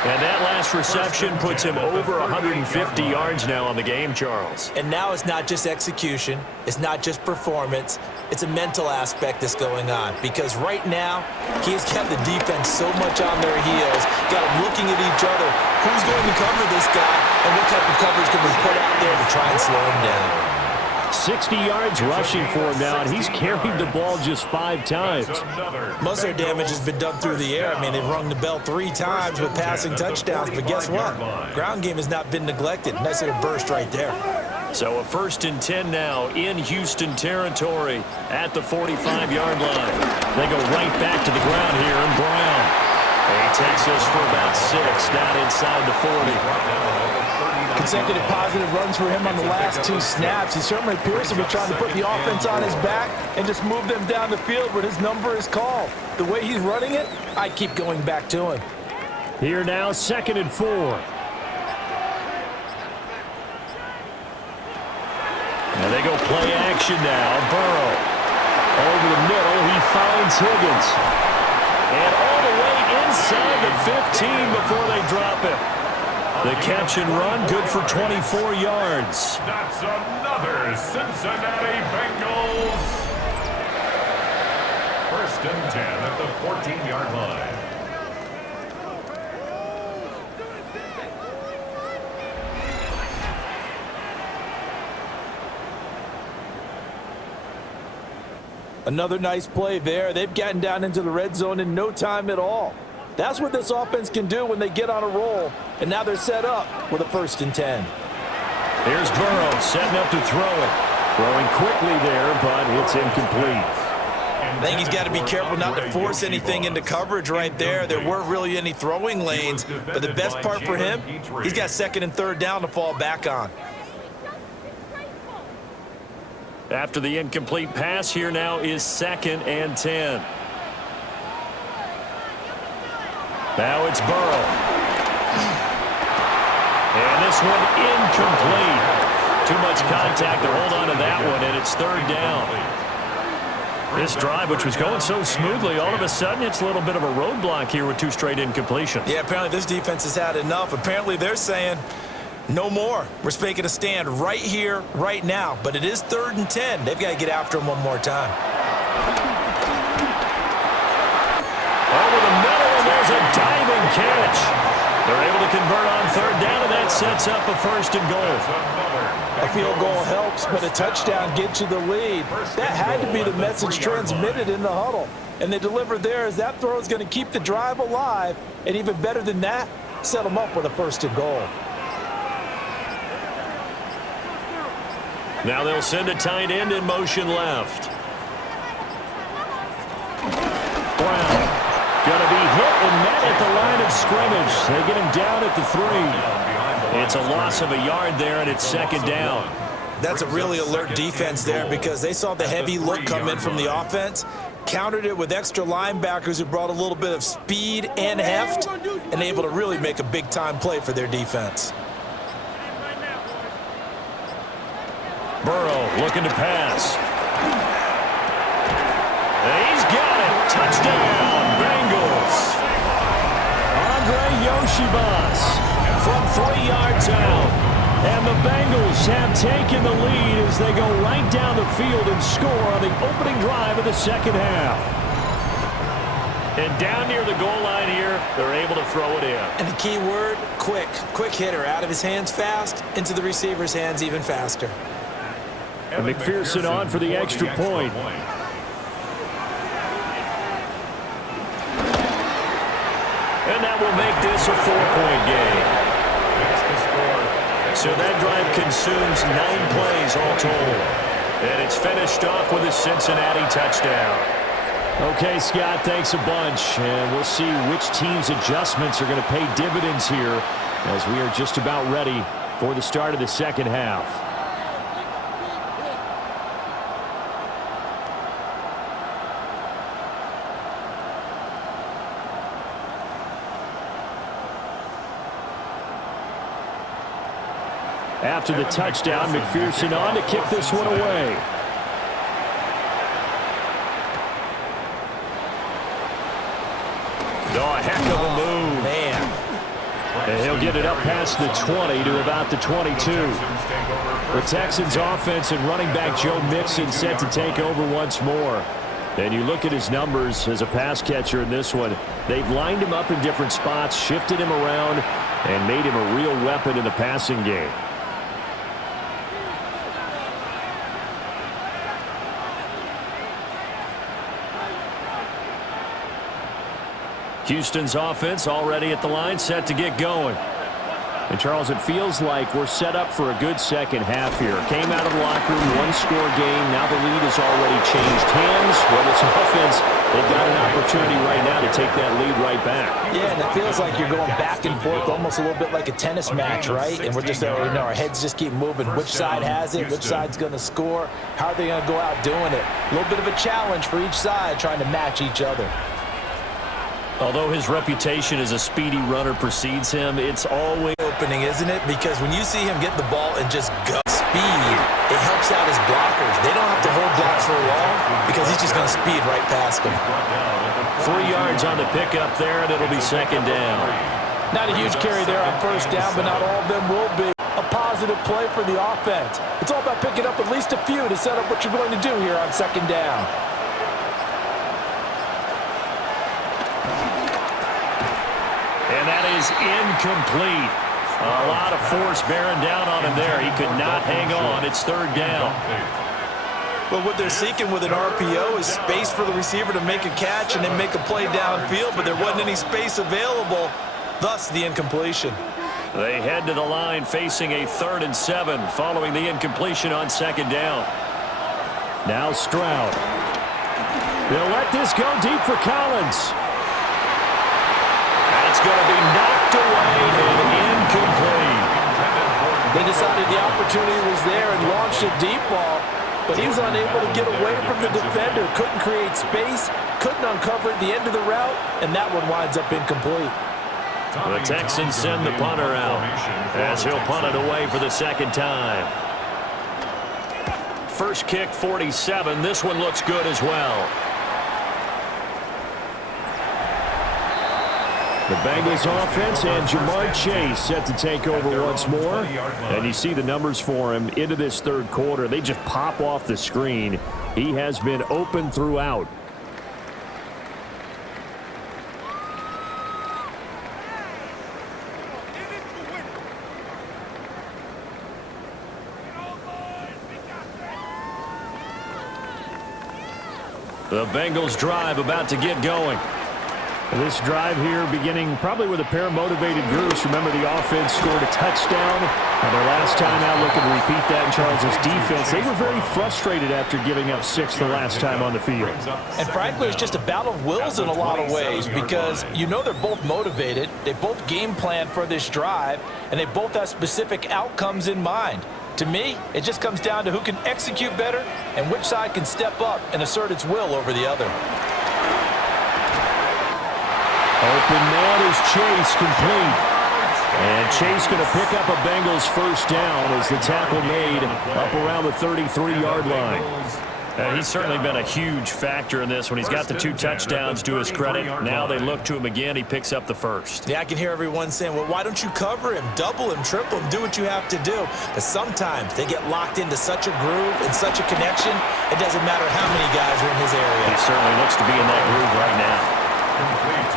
And that last reception puts him over 150 yards now on the game, Charles. And now it's not just execution. It's not just performance. It's a mental aspect that's going on. Because right now, he's kept the defense so much on their heels, got them looking at each other. Who's going to cover this guy, and what type of coverage can we put out there to try and slow him down? 60 yards rushing for him now, and he's carried the ball just 5 times. Most of their damage has been done through the air. I mean, they've rung the bell 3 times with passing touchdowns, but guess what? Ground game has not been neglected. Nice little burst right there. So a 1st and 10 now in Houston territory at the 45-yard line. They go right back to the ground here, and Brown. He takes us for about 6 down inside the 40. Consecutive positive runs for him on the last 2 snaps. He certainly appears to be trying to put the offense on his back and just move them down the field when his number is called. The way he's running it, I keep going back to him. Here now, 2nd and 4. Now they go play action now. Burrow over the middle. He finds Higgins. And all the way inside the 15 before they drop it. The catch and run, good for 24 yards. That's another Cincinnati Bengals. 1st and 10 at the 14-yard line. Another nice play there. They've gotten down into the red zone in no time at all. That's what this offense can do when they get on a roll. And now they're set up with a 1st and 10. Here's Burrow setting up to throw it. Throwing quickly there, but it's incomplete. I think he's got to be careful not to force anything into coverage right there. There weren't really any throwing lanes. But the best part for him, he's got 2nd and 3rd down to fall back on. After the incomplete pass, here now is 2nd and 10. Now it's Burrow. And this one incomplete. Too much contact to hold on to that one, and it's 3rd down. This drive, which was going so smoothly, all of a sudden it's a little bit of a roadblock here with 2 straight incompletions. Yeah, apparently this defense has had enough. Apparently they're saying, no more. We're making a stand right here, right now. But it is 3rd and 10. They've got to get after him one more time. Over the middle, and there's a diving catch. They're able to convert on 3rd down, and that sets up a 1st and goal. A field goal helps, but a touchdown gets you the lead. That had to be the message transmitted in the huddle. And they delivered there as that throw is going to keep the drive alive. And even better than that, set them up with a 1st and goal. Now they'll send a tight end in motion left. Brown going to be hit and met at the line of scrimmage. They get him down at the 3. It's a loss of a yard there, and it's 2nd down. That's a really alert defense there because they saw the heavy look come in from the offense, countered it with extra linebackers who brought a little bit of speed and heft, and able to really make a big-time play for their defense. Burrow looking to pass. He's got it. Touchdown, Bengals. Andre Yoshibas from 3 yards out. And the Bengals have taken the lead as they go right down the field and score on the opening drive of the 2nd half. And down near the goal line here, they're able to throw it in. And the key word, quick. Quick hitter. Out of his hands fast, into the receiver's hands even faster. And McPherson on for the extra point. And that will make this a 4-point game. So that drive consumes 9 plays all told. And it's finished off with a Cincinnati touchdown. Okay, Scott, thanks a bunch. And we'll see which team's adjustments are going to pay dividends here as we are just about ready for the start of the 2nd half. After the touchdown, McPherson on to kick this one away. Oh, a heck of a move. Man. And he'll get it up past the 20 to about the 22. The Texans offense and running back Joe Mixon set to take over once more. And you look at his numbers as a pass catcher in this one. They've lined him up in different spots, shifted him around, and made him a real weapon in the passing game. Houston's offense already at the line, set to get going. And, Charles, it feels like we're set up for a good 2nd half here. Came out of the locker room, 1-score game. Now the lead has already changed hands. Well, this offense, they've got an opportunity right now to take that lead right back. Yeah, and it feels like you're going back and forth almost a little bit like a tennis match, right? And we're just, our heads just keep moving. Which side has it? Which side's going to score? How are they going to go out doing it? A little bit of a challenge for each side trying to match each other. Although his reputation as a speedy runner precedes him, it's always opening, isn't it? Because when you see him get the ball and just go speed, it helps out his blockers. They don't have to hold blocks for long because he's just going to speed right past them. 3 yards on the pickup there, and it'll be 2nd down. Not a huge carry there on 1st down, but not all of them will be. A positive play for the offense. It's all about picking up at least a few to set up what you're going to do here on 2nd down. And that is incomplete. A lot of force bearing down on him there. He could not hang on. It's 3rd down. But what they're seeking with an RPO is space for the receiver to make a catch and then make a play downfield, but there wasn't any space available, thus the incompletion. They head to the line facing a 3rd and 7 following the incompletion on 2nd down. Now Stroud. They'll let this go deep for Collins. That's going to be knocked away and incomplete. They decided the opportunity was there and launched a deep ball, but he was unable to get away from the defender, couldn't create space, couldn't uncover the end of the route, and that one winds up incomplete. The Texans send the punter out as he'll punt it away for the second time. First kick, 47. This one looks good as well. The Bengals offense and Jamar Chase set to take over once more. And you see the numbers for him into this third quarter. They just pop off the screen. He has been open throughout. The Bengals drive about to get going. This drive here beginning probably with a pair of motivated groups. Remember, the offense scored a touchdown. And their last time out, looking to repeat that in Charles' defense. They were very frustrated after giving up 6 the last time on the field. And frankly, it's just a battle of wills in a lot of ways because you know they're both motivated. They both game plan for this drive, and they both have specific outcomes in mind. To me, it just comes down to who can execute better and which side can step up and assert its will over the other. Open man is Chase, complete. And Chase going to pick up a Bengals first down as the tackle made up around the 33-yard line. He's certainly been a huge factor in this when he's got the 2 touchdowns to his credit. Now they look to him again. He picks up the first. Yeah, I can hear everyone saying, well, why don't you cover him, double him, triple him, do what you have to do. But sometimes they get locked into such a groove and such a connection, it doesn't matter how many guys are in his area. He certainly looks to be in that groove right now.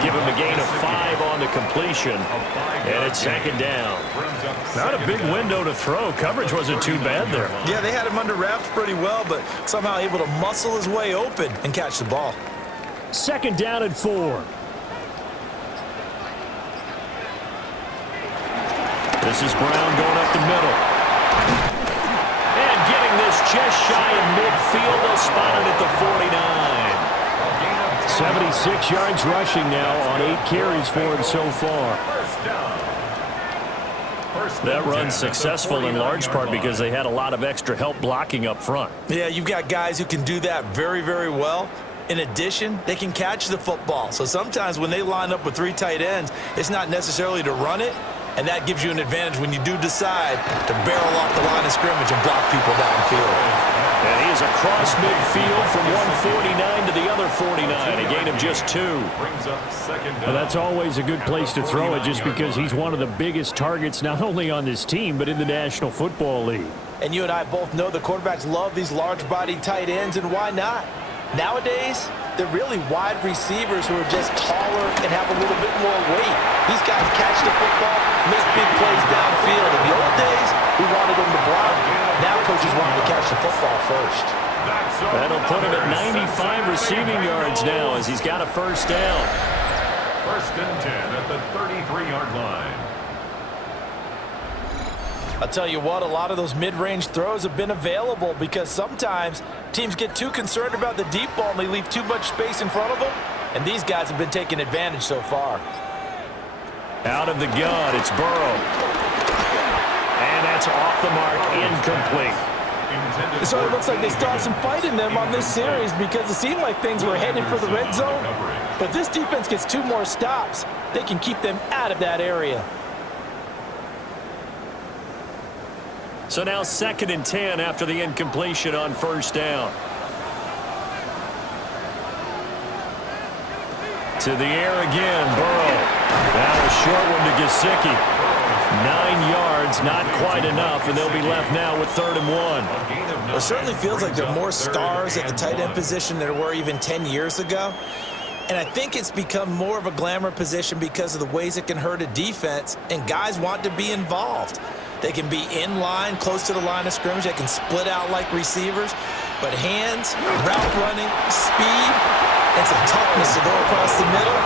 Give him a gain of 5 on the completion, and it's second down. Not a big window to throw. Coverage wasn't too bad there. Yeah, they had him under wraps pretty well, but somehow able to muscle his way open and catch the ball. Second down and 4. This is Brown going up the middle. And getting this just shy of midfield. They'll spot it at the 49. 76 yards rushing now on 8 carries for him so far. That run's successful in large part because they had a lot of extra help blocking up front. Yeah, you've got guys who can do that very, very well. In addition, they can catch the football. So sometimes when they line up with 3 tight ends, it's not necessarily to run it, and that gives you an advantage when you do decide to barrel off the line of scrimmage and block people downfield. And he is across midfield from 149 to the other 49, a gain of just 2. Well, that's always a good place to throw it just because he's one of the biggest targets not only on this team but in the National Football League. And you and I both know the quarterbacks love these large-bodied tight ends, and why not? Nowadays, they're really wide receivers who are just taller and have a little bit more weight. These guys catch the football, make big plays downfield. In the old days, we wanted them to block. Now coaches want them to catch the football first. That'll put him at 95 receiving yards now as he's got a first down. First and 10 at the 33-yard line. I'll tell you what, a lot of those mid-range throws have been available because sometimes teams get too concerned about the deep ball and they leave too much space in front of them, and these guys have been taking advantage so far. Out of the gun, it's Burrow. And that's off the mark, incomplete. So it looks like they still have some fight in them on this series because it seemed like things were headed for the red zone. But this defense gets 2 more stops. They can keep them out of that area. So now second and 10 after the incompletion on first down. To the air again, Burrow. Now a short one to Gesicki. 9 yards, not quite enough, and they'll be left now with 3rd and 1. Well, it certainly feels like there are more stars at the tight end position than there were even 10 years ago. And I think it's become more of a glamour position because of the ways it can hurt a defense, and guys want to be involved. They can be in line, close to the line of scrimmage. They can split out like receivers. But hands, route running, speed, and some toughness to go across the middle,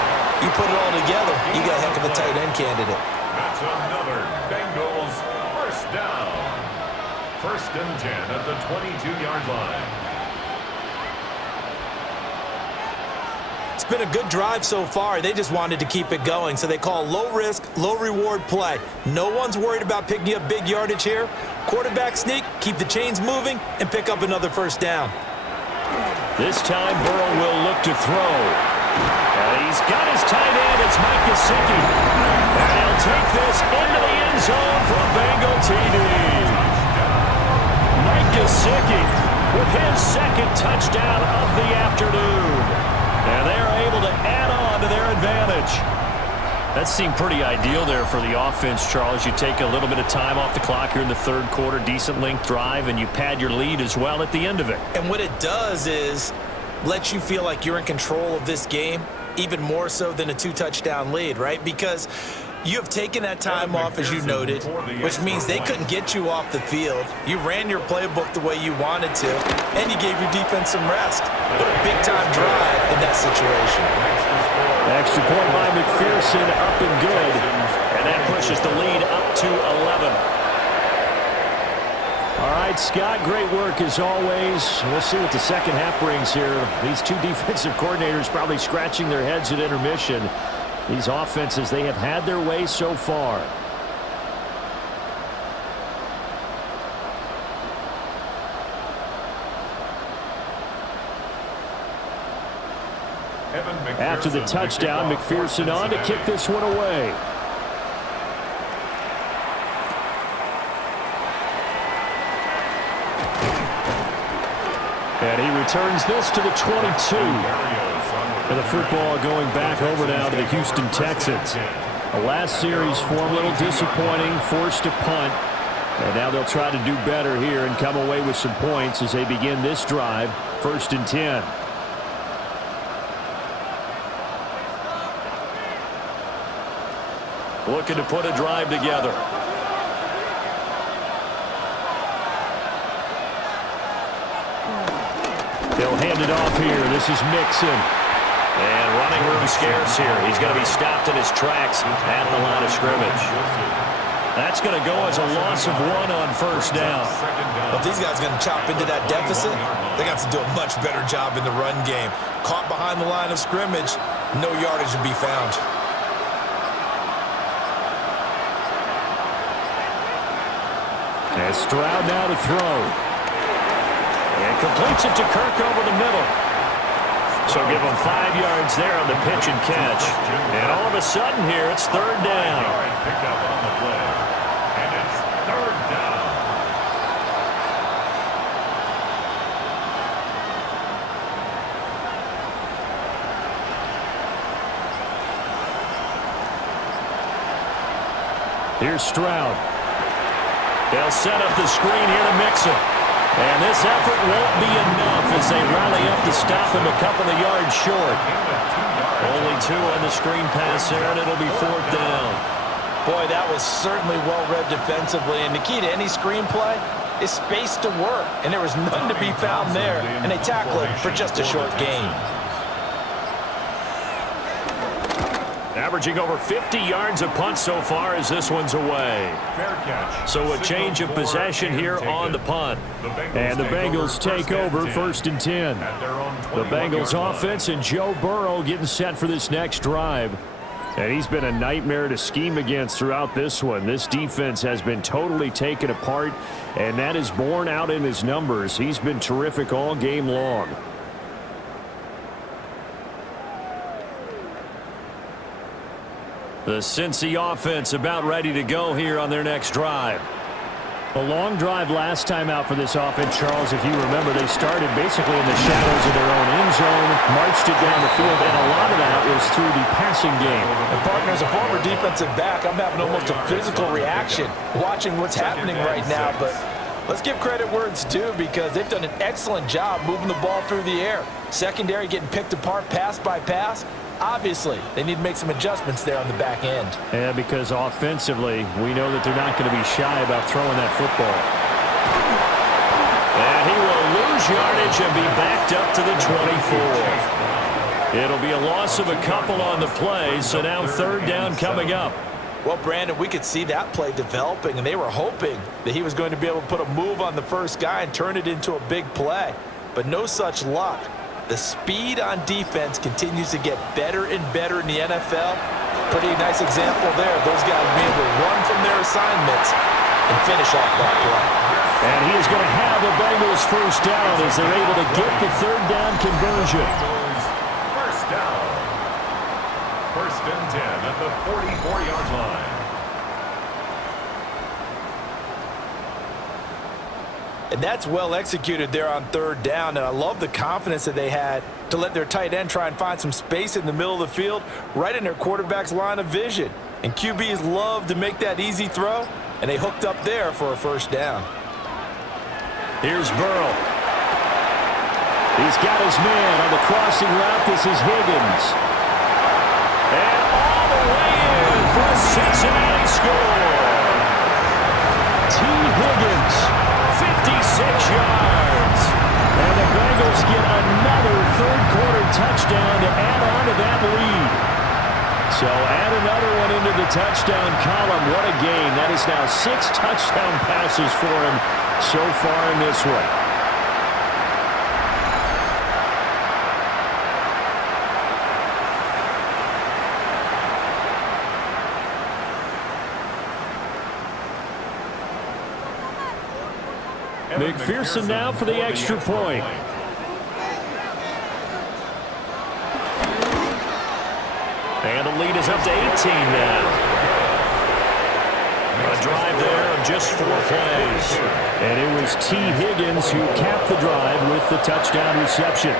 you put it all together, you got a heck of a tight end candidate. That's another Bengals first down. First and 10 at the 22-yard line. been a good drive so far. They just wanted to keep it going, so they call low-risk, low-reward play. No one's worried about picking up big yardage here. Quarterback sneak, keep the chains moving, and pick up another first down. This time, Burrow will look to throw. And he's got his tight end. It's Mike Gesicki. And he'll take this into the end zone for a Bengal TD. Mike Gesicki with his second touchdown of the afternoon. And they're able to add on to their advantage. That seemed pretty ideal there for the offense, Charles. You take a little bit of time off the clock here in the third quarter, decent length drive, and you pad your lead as well at the end of it. And what it does is let you feel like you're in control of this game, even more so than a 2-touchdown lead, right? Because you have taken that time off, as you noted, which means they couldn't get you off the field. You ran your playbook the way you wanted to, and you gave your defense some rest. What a big-time drive in that situation. Extra point by McPherson, up and good. And that pushes the lead up to 11. All right, Scott, great work as always. We'll see what the second half brings here. These two defensive coordinators probably scratching their heads at intermission. These offenses, they have had their way so far. After the touchdown, McPherson on to kick this one away. And he returns this to the 22. And the football going back over now to the Houston Texans. The last series for them, a little disappointing, forced to punt. And now they'll try to do better here and come away with some points as they begin this drive, 1st and 10. Looking to put a drive together. They'll hand it off here. This is Mixon. And running room scarce here. He's going to be stopped in his tracks at the line of scrimmage. That's going to go as a loss of 1 on 1st down. Well, if these guys are going to chop into that deficit, they got to do a much better job in the run game. Caught behind the line of scrimmage, no yardage to be found. And Stroud now to throw. And completes it to Kirk over the middle. So give him 5 yards there on the pitch and catch. And all of a sudden here, it's 3rd down. Pick up on the play. And it's 3rd down. Here's Stroud. They'll set up the screen here to Mixon. And this effort won't be enough as they rally up to stop him a couple of yards short. Only 2 on the screen pass there, and it'll be 4th down. Boy, that was certainly well-read defensively. And the key to any screen play is space to work. And there was none to be found there. And they tackle it for just a short gain. Averaging over 50 yards a punt so far as this one's away. Fair catch. So a change of possession here on the punt. And the Bengals take over 1st and 10. The Bengals offense and Joe Burrow getting set for this next drive. And he's been a nightmare to scheme against throughout this one. This defense has been totally taken apart, and that is borne out in his numbers. He's been terrific all game long. The Cincy offense about ready to go here on their next drive. A long drive last time out for this offense, Charles. If you remember, they started basically in the shadows of their own end zone, marched it down the field, and a lot of that was through the passing game. And partner, as a former defensive back, I'm having almost a physical reaction watching what's happening right now. But let's give credit where it's due, because they've done an excellent job moving the ball through the air. Secondary getting picked apart pass by pass. Obviously, they need to make some adjustments there on the back end. Yeah, because offensively, we know that they're not going to be shy about throwing that football. And he will lose yardage and be backed up to the 24. It'll be a loss of a couple on the play, so now 3rd down coming up. Well, Brandon, we could see that play developing, and they were hoping that he was going to be able to put a move on the first guy and turn it into a big play. But no such luck. The speed on defense continues to get better and better in the NFL. Pretty nice example there. Those guys being able to run from their assignments and finish off that play. And he is going to have the Bengals first down as they're able to get the third down conversion. First down. First and 10 at the 44-yard line. And that's well executed there on third down. And I love the confidence that they had to let their tight end try and find some space in the middle of the field, right in their quarterback's line of vision. And QBs love to make that easy throw, and they hooked up there for a first down. Here's Burrow. He's got his man on the crossing route. This is Higgins. And all the way in for a Cincinnati score. T. Higgins, 56 yards. And the Bengals get another third-quarter touchdown to add on to that lead. So add another one into the touchdown column. What a game. That is now 6 touchdown passes for him so far in this one. McPherson now for the extra point. And the lead is up to 18 now. A drive there of just 4 plays. And it was T. Higgins who capped the drive with the touchdown reception.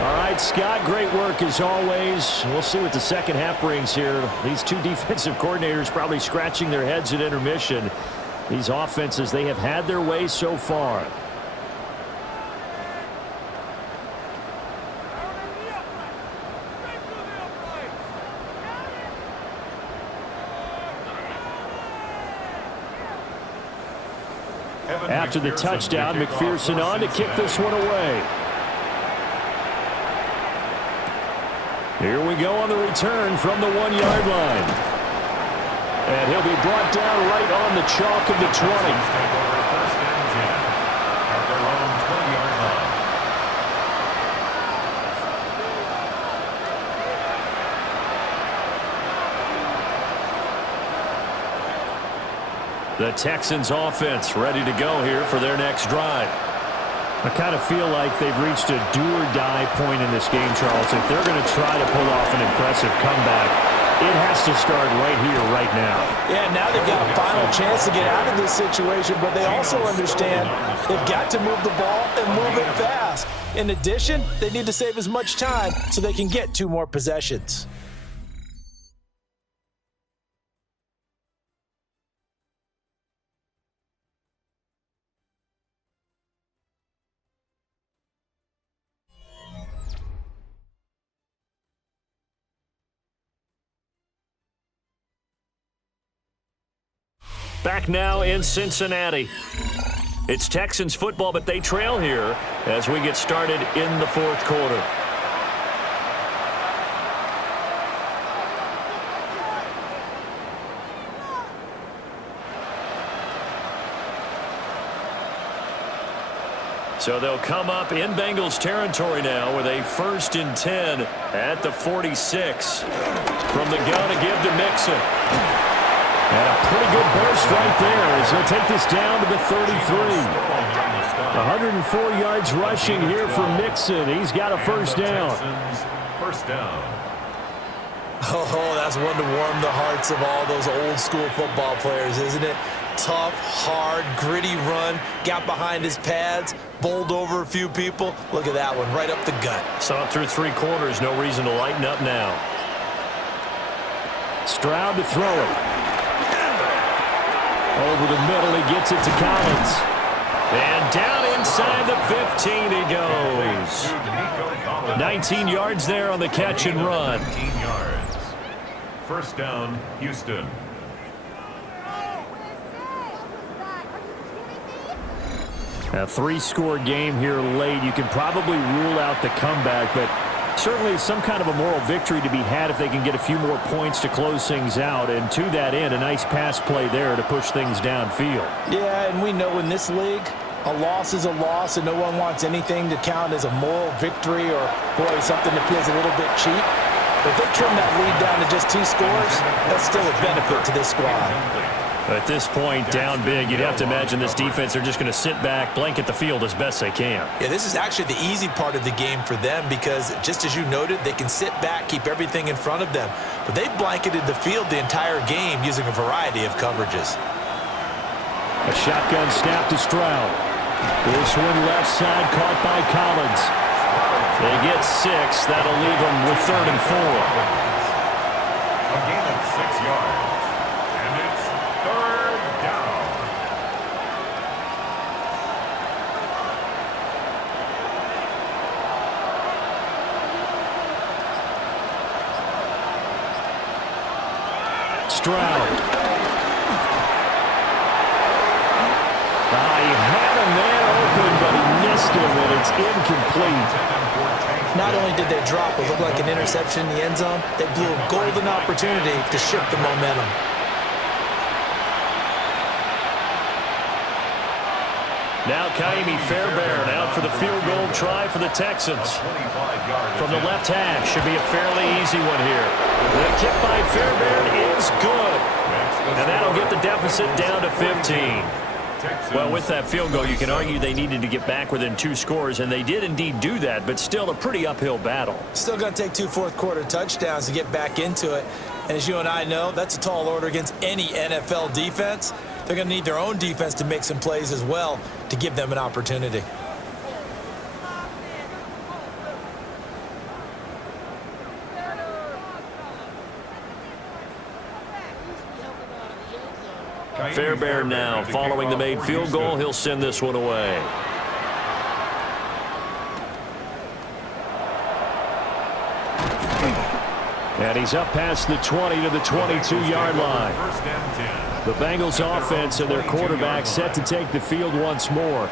All right, Scott, great work as always. We'll see what the second half brings here. These two defensive coordinators probably scratching their heads at intermission. These offenses, they have had their way so far. After the touchdown, McPherson on to kick this one away. Here we go on the return from the 1-yard line. And he'll be brought down right on the chalk of the 20. First and 10 at their own 20-yard line. The Texans offense ready to go here for their next drive. I kind of feel like they've reached a do-or-die point in this game, Charles. If they're going to try to pull off an impressive comeback, it has to start right here, right now. Yeah, now they've got a final chance to get out of this situation, but they also understand they've got to move the ball and move it fast. In addition, they need to save as much time so they can get 2 more possessions. Back now in Cincinnati. It's Texans football, but they trail here as we get started in the 4th quarter. So they'll come up in Bengals territory now with a 1st and 10 at the 46. From the gun to give to Mixon. And a pretty good burst right there as he'll take this down to the 33. 104 yards rushing here for Mixon. He's got a first down. First down. Oh, that's one to warm the hearts of all those old school football players, isn't it? Tough, hard, gritty run. Got behind his pads, bowled over a few people. Look at that one, right up the gut. Saw it through 3 quarters. No reason to lighten up now. Stroud to throw it. Over the middle, he gets it to Collins. And down inside the 15 he goes. 19 yards there on the catch and run. 19 yards. First down, Houston. A 3-score game here late. You can probably rule out the comeback, but certainly some kind of a moral victory to be had if they can get a few more points to close things out. And to that end, a nice pass play there to push things downfield. Yeah, and we know in this league, A loss is a loss, and no one wants anything to count as a moral victory or, boy, something that feels a little bit cheap. But if they trim that lead down to just 2 scores, that's still a benefit to this squad. At this point, down big, you'd have to imagine this defense are just going to sit back, blanket the field as best they can. Yeah, this is actually the easy part of the game for them because, just as you noted, they can sit back, keep everything in front of them. But they've blanketed the field the entire game using a variety of coverages. A shotgun snap to Stroud. This one left side caught by Collins. They get 6. That'll leave them with 3rd and 4. A gain of 6 yards. And it's 3rd down. Stroud. He had a man open, but he missed him, and it's incomplete. Not only did they drop what looked like an interception in the end zone, they blew a golden opportunity to shift the momentum. Now Kaimi Fairbairn out for the field goal try for the Texans. From the left hash, should be a fairly easy one here. The kick by Fairbairn is good. And that'll get the deficit down to 15. Well, with that field goal, you can argue they needed to get back within 2 scores, and they did indeed do that, but still a pretty uphill battle. Still going to take 2 fourth-quarter touchdowns to get back into it. And as you and I know, that's a tall order against any NFL defense. They're going to need their own defense to make some plays as well to give them an opportunity. Fairbairn now following the made field goal. He'll send this one away. And he's up past the 20 to the 22-yard line. The Bengals offense and their quarterback set to take the field once more.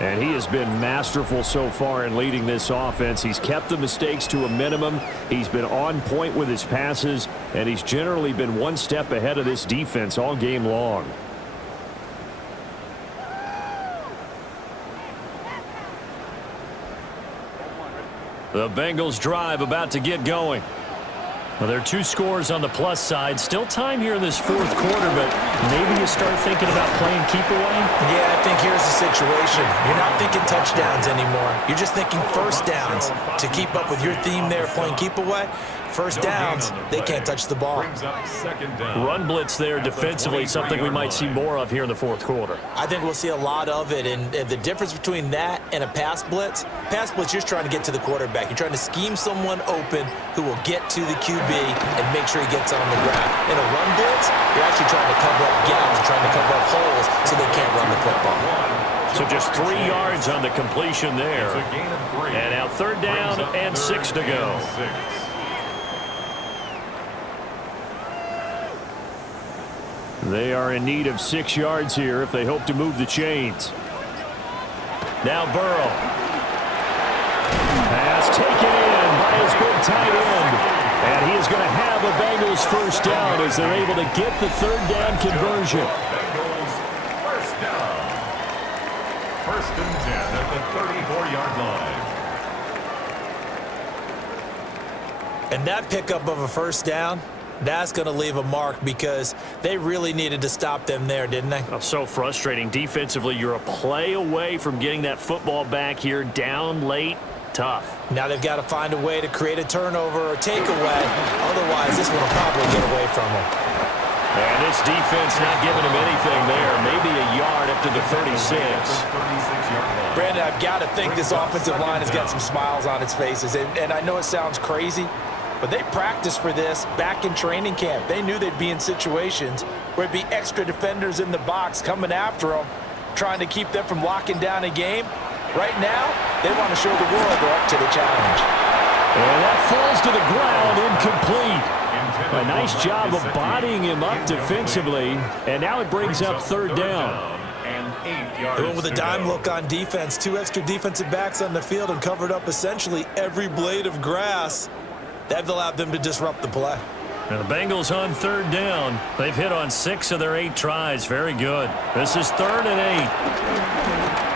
And he has been masterful so far in leading this offense. He's kept the mistakes to a minimum. He's been on point with his passes, and he's generally been one step ahead of this defense all game long. The Bengals drive about to get going. Well, there are 2 scores on the plus side. Still time here in this 4th quarter, but maybe you start thinking about playing keep away? Yeah, I think here's the situation. You're not thinking touchdowns anymore. You're just thinking first downs. To keep up with your theme there, playing keep away, first downs, they can't touch the ball. Run blitz there defensively, something we might see more of here in the 4th quarter. I think we'll see a lot of it, and the difference between that and a pass blitz, you're just trying to get to the quarterback. You're trying to scheme someone open who will get to the QB and make sure he gets on the ground. In a run blitz, you're actually trying to cover up gaps, trying to cover up holes so they can't run the football. So just 3 yards on the completion there. And now 3rd down and 6 to go. They are in need of 6 yards here if they hope to move the chains. Now Burrow. Pass taken in by his big tight end. And he is going to have a Bengals first down as they're able to get the 3rd down conversion. Bengals first down. 1st and 10 at the 34-yard line. And that pickup of a first down, that's going to leave a mark because they really needed to stop them there, didn't they? Oh, so frustrating. Defensively, you're a play away from getting that football back here down late. Tough. Now they've got to find a way to create a turnover or takeaway. Otherwise, this one will probably get away from them. And this defense not giving him anything there. Maybe a yard up to the 36. Brandon, I've got to think this offensive line has got some smiles on its faces. And I know it sounds crazy, but they practiced for this back in training camp. They knew they'd be in situations where it'd be extra defenders in the box coming after them, trying to keep them from locking down a game. Right now, they want to show the world they're up to the challenge. And that falls to the ground, incomplete. A nice job of bodying him up defensively, and now it brings up 3rd down. They went with a dime look on defense. 2 extra defensive backs on the field and covered up essentially every blade of grass. That allowed them to disrupt the play. And the Bengals on 3rd down. They've hit on 6 of their 8 tries. Very good. This is 3rd and 8.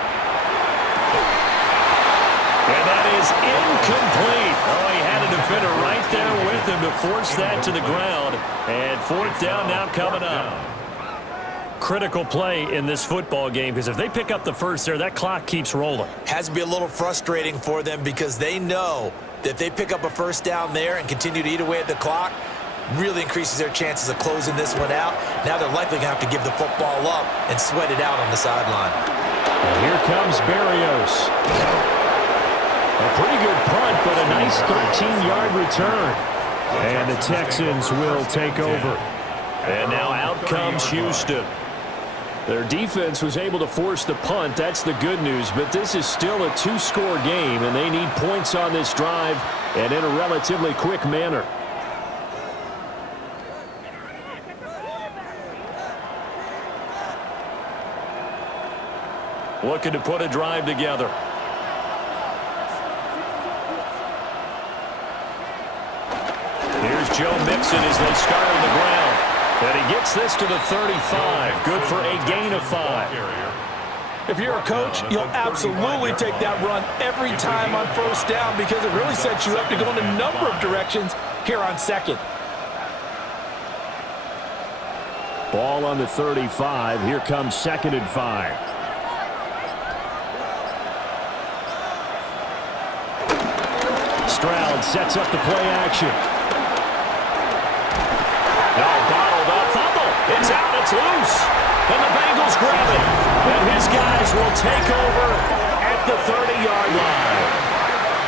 And that is incomplete. Oh, he had a defender right there with him to force that to the ground. And fourth down now coming up. Critical play in this football game, because if they pick up the first there, that clock keeps rolling. Has to be a little frustrating for them because they know that if they pick up a first down there and continue to eat away at the clock, really increases their chances of closing this one out. Now they're likely going to have to give the football up and sweat it out on the sideline. And here comes Berrios. A pretty good punt, but a nice 13-yard return. And the Texans will take over. And now out comes Houston. Their defense was able to force the punt. That's the good news. But this is still a two-score game, and they need points on this drive and in a relatively quick manner. Looking to put a drive together. Here's Joe Mixon as they start on the ground. And he gets this to the 35. Good for a gain of 5. If you're a coach, you'll absolutely take that run every time on first down because it really sets you up to go in a number of directions here on second. Ball on the 35. Here comes 2nd and 5. Stroud sets up the play action. Bottled up. Fumble. It's out. It's loose. And the Bengals grab it. And his guys will take over at the 30-yard line.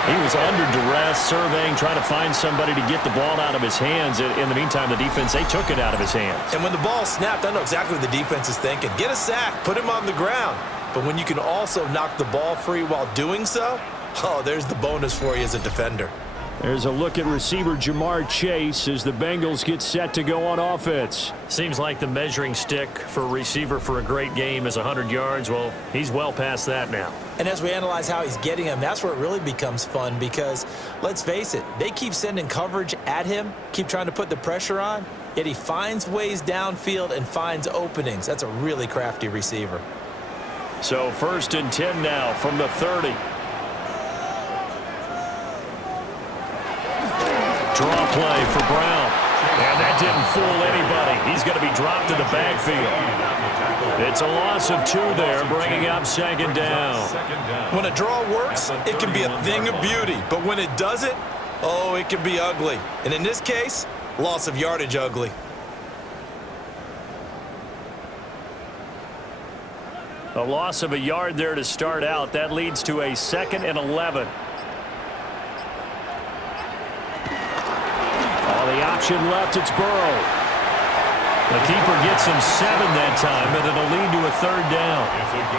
He was under duress, surveying, trying to find somebody to get the ball out of his hands. In the meantime, the defense, they took it out of his hands. And when the ball snapped, I know exactly what the defense is thinking. Get a sack. Put him on the ground. But when you can also knock the ball free while doing so, oh, there's the bonus for you as a defender. There's a look at receiver Jamar Chase as the Bengals get set to go on offense. Seems like the measuring stick for a receiver for a great game is 100 yards. Well, he's well past that now. And as we analyze how he's getting them, that's where it really becomes fun because, let's face it, they keep sending coverage at him, keep trying to put the pressure on, yet he finds ways downfield and finds openings. That's a really crafty receiver. So 1st and 10 now from the 30. Draw play for Brown. And that didn't fool anybody. He's going to be dropped in the backfield. It's a loss of 2 there, bringing up 2nd down. When a draw works, it can be a thing of beauty. But when it doesn't, oh, it can be ugly. And in this case, loss of yardage ugly. A loss of a yard there to start out. That leads to a 2nd and 11. The option left, it's Burrow. The keeper gets him 7 that time, and it'll lead to a 3rd down.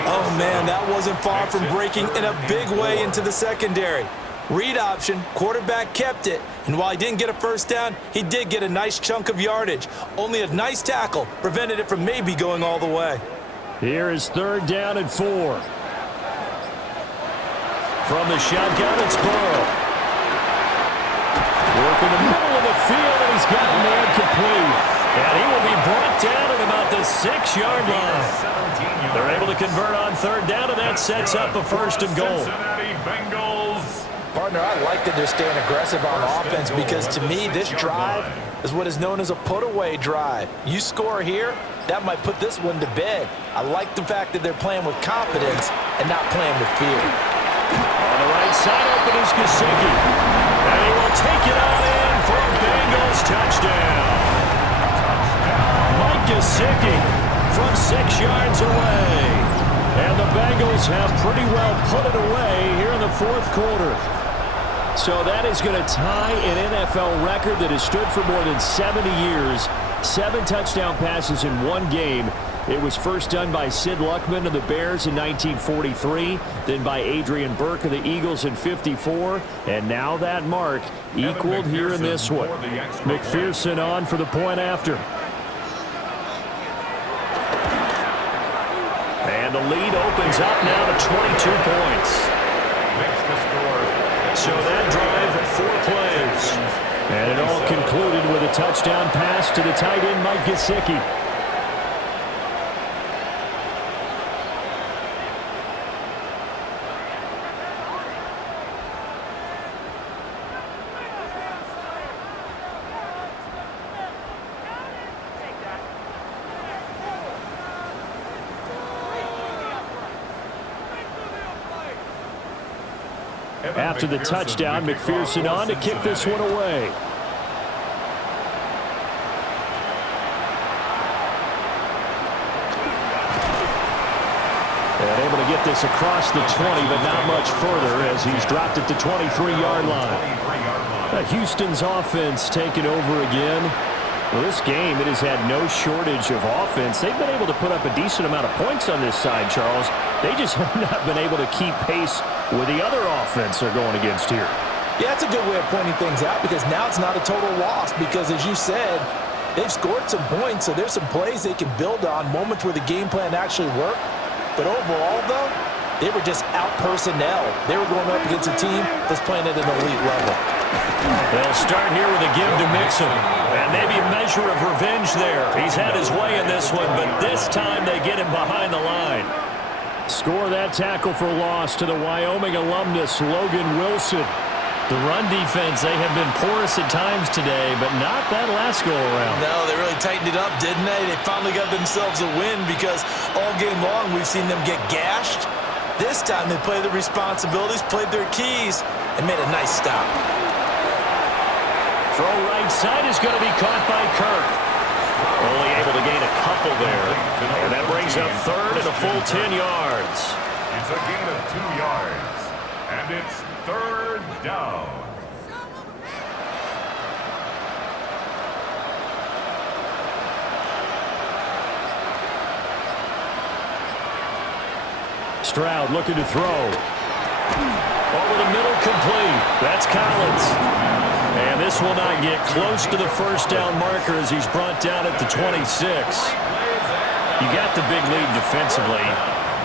Oh, man, that wasn't far from breaking in a big way into the secondary. Read option, quarterback kept it, and while he didn't get a first down, he did get a nice chunk of yardage. Only a nice tackle prevented it from maybe going all the way. Here is 3rd down and 4. From the shotgun, it's Burrow. Work in the middle of the field, and he's got a man complete. And he will be brought down at about the 6-yard line. They're able to convert on 3rd down, and that sets up a 1st and goal. Cincinnati Bengals. Partner, I like that they're staying aggressive on offense because to me, this drive is what is known as a put-away drive. You score here, that might put this one to bed. I like the fact that they're playing with confidence and not playing with fear. On the right side, open is Gesicki. And he will take it on in for a Bengals touchdown. Mike Gesicki from 6 yards away. And the Bengals have pretty well put it away here in the 4th quarter. So that is going to tie an NFL record that has stood for more than 70 years. 7 touchdown passes in one game. It was first done by Sid Luckman of the Bears in 1943, then by Adrian Burke of the Eagles in 54, and now that mark equaled here in this one. McPherson on for the point after. And the lead opens up now to 22 points. So that drive, 4 plays. And it all concluded with a touchdown pass to the tight end, Mike Gesicki. After the touchdown, McPherson on to kick this one away. And able to get this across the 20, but not much further as he's dropped it to 23-yard line. Houston's offense taking over again. Well, this game, it has had no shortage of offense. They've been able to put up a decent amount of points on this side, Charles. They just have not been able to keep pace with the other offense they're going against here. Yeah, it's a good way of pointing things out because now it's not a total loss because, as you said, they've scored some points, so there's some plays they can build on, moments where the game plan actually worked. But overall, though, they were just out personnel. They were going up against a team that's playing at an elite level. They'll start here with a give to Mixon. And maybe a measure of revenge there. He's had his way in this one, but this time they get him behind the line. Score that tackle for loss to the Wyoming alumnus, Logan Wilson. The run defense, they have been porous at times today, but not that last go-around. No, they really tightened it up, didn't they? They finally got themselves a win because all game long we've seen them get gashed. This time they played their responsibilities, played their keys, and made a nice stop. Throw right side is going to be caught by Kirk. Only able to gain a couple there. And that brings up third and a full 10 yards. It's a gain of 2 yards. And it's third down. Stroud looking to throw. Over the middle, complete. That's Collins. And this will not get close to the first down marker as he's brought down at the 26. You got the big lead defensively.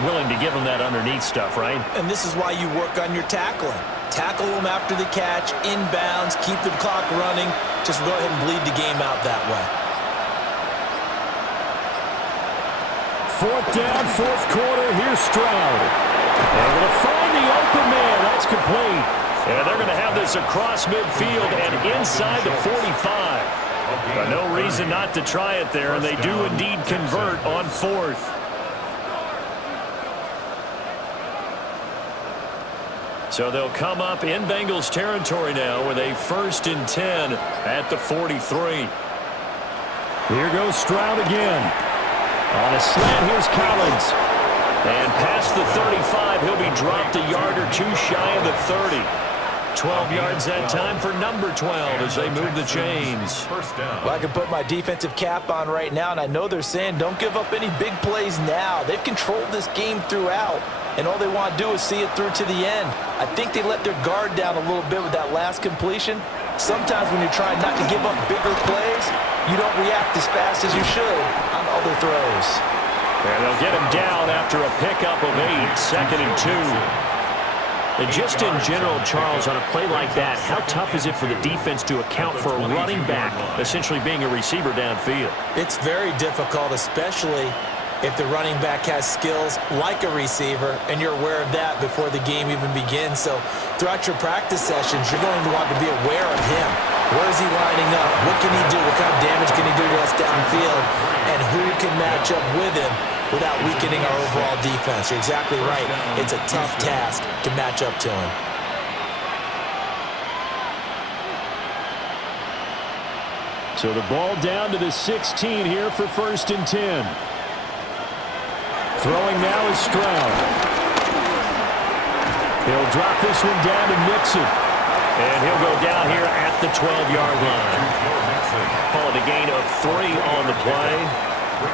Willing to give him that underneath stuff, right? And this is why you work on your tackling. Tackle them after the catch, inbounds, keep the clock running. Just go ahead and bleed the game out that way. Fourth down, fourth quarter. Here's Stroud. Able to find the open man. That's complete. And they're going to have this across midfield and inside the 45. But no reason not to try it there, and they do indeed convert on fourth. So they'll come up in Bengals territory now with a 1st and 10 at the 43. Here goes Stroud again. On a slant, here's Collins. And past the 35, he'll be dropped a yard or two shy of the 30. 12 yards that time for number 12 as they move the chains. Well, I can put my defensive cap on right now, and I know they're saying don't give up any big plays now. They've controlled this game throughout, and all they want to do is see it through to the end. I think they let their guard down a little bit with that last completion. Sometimes when you're trying not to give up bigger plays, you don't react as fast as you should on other throws. And they'll get him down after a pickup of 8, 2nd and 2. And just in general, Charles, on a play like that, how tough is it for the defense to account for a running back essentially being a receiver downfield? It's very difficult, especially if the running back has skills like a receiver, and you're aware of that before the game even begins. So throughout your practice sessions, you're going to want to be aware of him. Where is he lining up? What can he do? What kind of damage can he do to us downfield? And who can match up with him without weakening our overall defense? You're exactly right. It's a tough task to match up to him. So the ball down to the 16 here for 1st and 10. Throwing now is Stroud. He'll drop this one down to Mixon. And he'll go down here at the 12-yard line. Call it a gain of 3 on the play.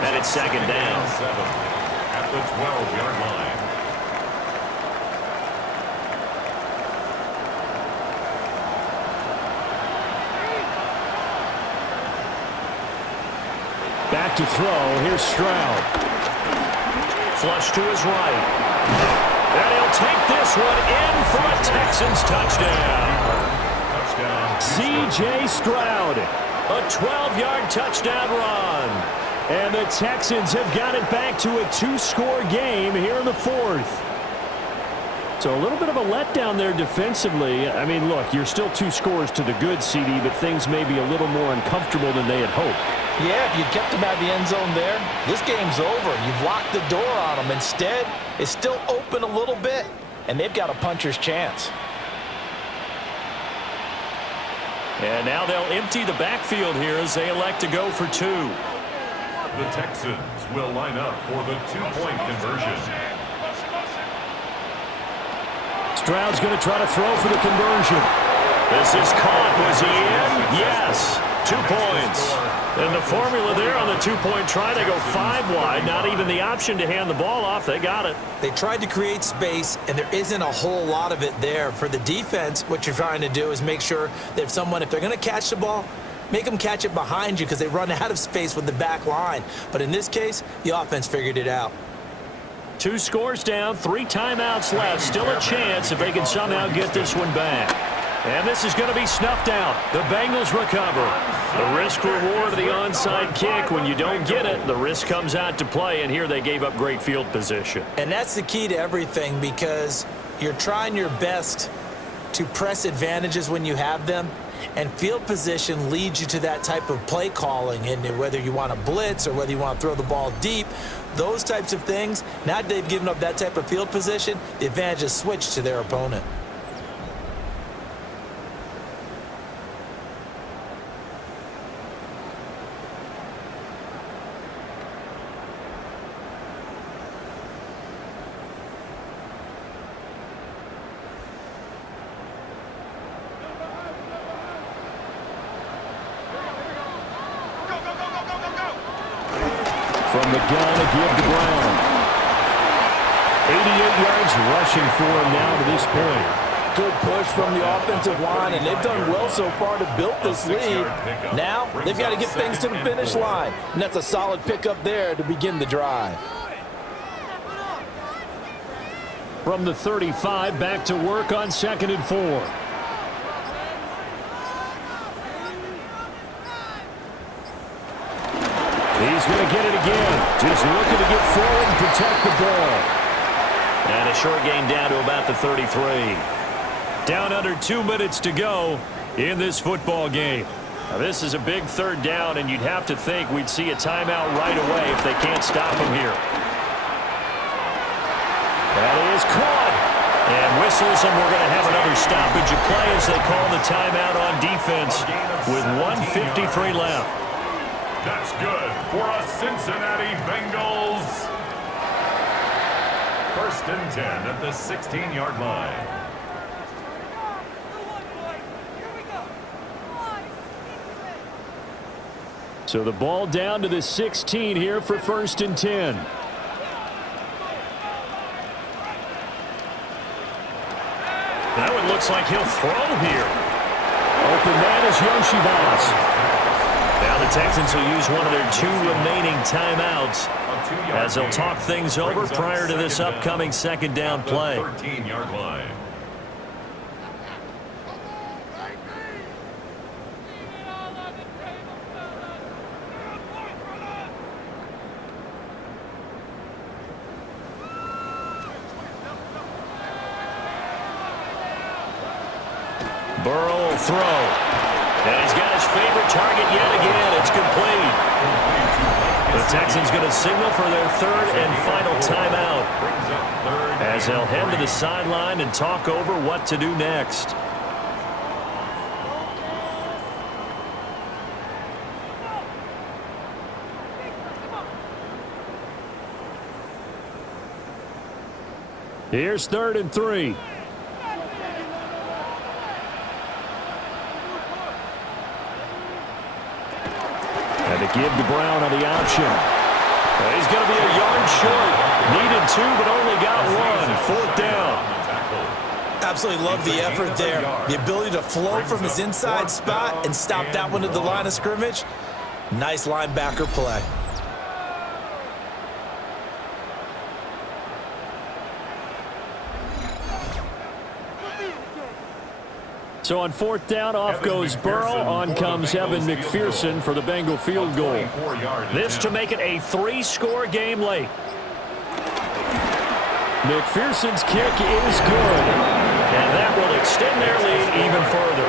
And it's 2nd down. At the 12-yard line. Back to throw. Here's Stroud. Flush to his right. And he'll take this one in for a Texans touchdown. C.J. Stroud. A 12-yard touchdown run. And the Texans have got it back to a 2-score game here in the 4th. So a little bit of a letdown there defensively. I mean, look, you're still 2 scores to the good, CD, but things may be a little more uncomfortable than they had hoped. Yeah, if you kept them out of the end zone there, this game's over. You've locked the door on them. Instead, it's still open a little bit, and they've got a puncher's chance. And now they'll empty the backfield here as they elect to go for 2. The Texans will line up for the 2-point conversion. Stroud's going to try to throw for the conversion. This is caught. Was he in? Yes. 2 points. And the formula there on the 2-point try, they go 5 wide. Not even the option to hand the ball off. They got it. They tried to create space, and there isn't a whole lot of it there. For the defense, what you're trying to do is make sure that if they're going to catch the ball, make them catch it behind you because they run out of space with the back line. But in this case, the offense figured it out. 2 scores down, 3 timeouts left. Still a chance if they can somehow get this one back. And this is going to be snuffed out. The Bengals recover. The risk-reward of the onside kick. When you don't get it, the risk comes out to play, and here they gave up great field position. And that's the key to everything because you're trying your best to press advantages when you have them, and field position leads you to that type of play calling. And whether you want to blitz or whether you want to throw the ball deep, those types of things, now that they've given up that type of field position, the advantage is switched to their opponent. From the gun, a give to Brown. 88 yards rushing for him now to this point. Good push from the offensive line, and they've done well so far to build this lead. Now they've got to get things to the finish line, and that's a solid pickup there to begin the drive. From the 35, back to work on 2nd and 4. He's going to get it again. Just looking to get forward and protect the ball. And a short gain down to about the 33. Down under 2 minutes to go in this football game. Now, this is a big 3rd down, and you'd have to think we'd see a timeout right away if they can't stop him here. That is caught. And whistles, and we're going to have another stoppage of play as they call the timeout on defense with 1:53 left. That's good for a Cincinnati Bengals. 1st and 10 at the 16-yard line. So the ball down to the 16 here for 1st and 10. That one looks like he'll throw here. Open man is Yoshivas. Now the Texans will use one of their 2 remaining timeouts as they'll talk things over prior to this upcoming 2nd down play. 13-yard line. Burrow will throw. And he's got his favorite target yet again. It's complete. The Texans going to signal for their 3rd and final timeout as they'll head to the sideline and talk over what to do next. Here's 3rd and 3. And to give to Brown on the option. Well, he's going to be a yard short. Needed 2, but only got 1. 4th down. Absolutely love the effort there. The ability to float from his inside spot and stop that one at the line of scrimmage. Nice linebacker play. So on 4th down, off goes Burrow. On comes Evan McPherson for the Bengal field goal. This to make it a 3-score game late. McPherson's kick is good. And that will extend their lead even further.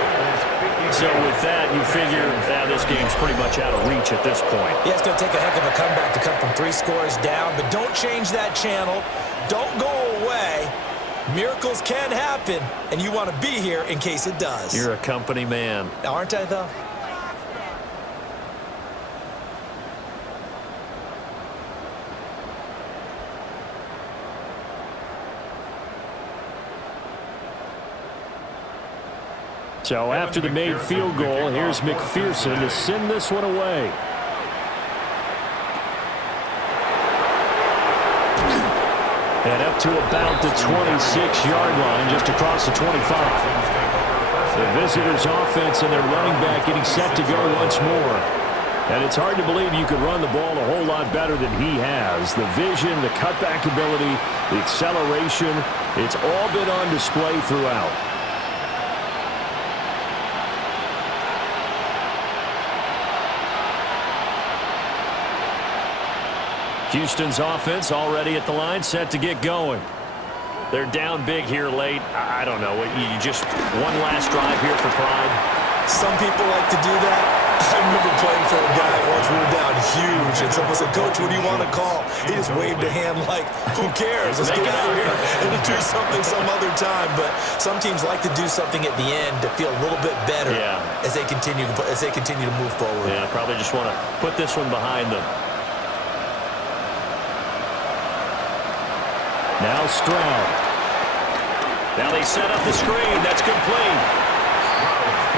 So with that, you figure this game's pretty much out of reach at this point. Yeah, it's going to take a heck of a comeback to come from 3 scores down. But don't change that channel. Don't go away. Miracles can happen, and you want to be here in case it does. You're a company man. Aren't I, though? So after the made field goal, here's McPherson to send this one away. And up to about the 26-yard line, just across the 25. The visitors' offense and their running back getting set to go once more. And it's hard to believe you could run the ball a whole lot better than he has. The vision, the cutback ability, the acceleration, it's all been on display throughout. Houston's offense already at the line, set to get going. They're down big here late. I don't know. You just one last drive here for pride. Some people like to do that. I remember playing for a guy once we were down huge, and someone said, "Coach, what do you want to call?" He just waved a hand like, "Who cares? Let's get out of here and do something some other time." But some teams like to do something at the end to feel a little bit better as they continue to move forward. Yeah, probably just want to put this one behind them. Now Stroud. Now they set up the screen. That's complete.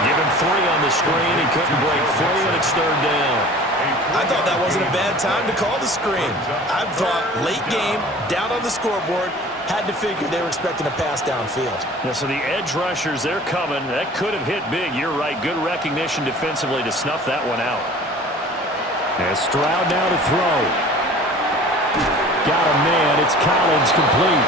Give him 3 on the screen. He couldn't break free, and it's 3rd down. I thought that wasn't a bad time to call the screen. I thought late game, down on the scoreboard, had to figure they were expecting a pass downfield. Yeah, so the edge rushers, they're coming. That could have hit big. You're right. Good recognition defensively to snuff that one out. And Stroud now to throw. Got a man. It's Collins complete.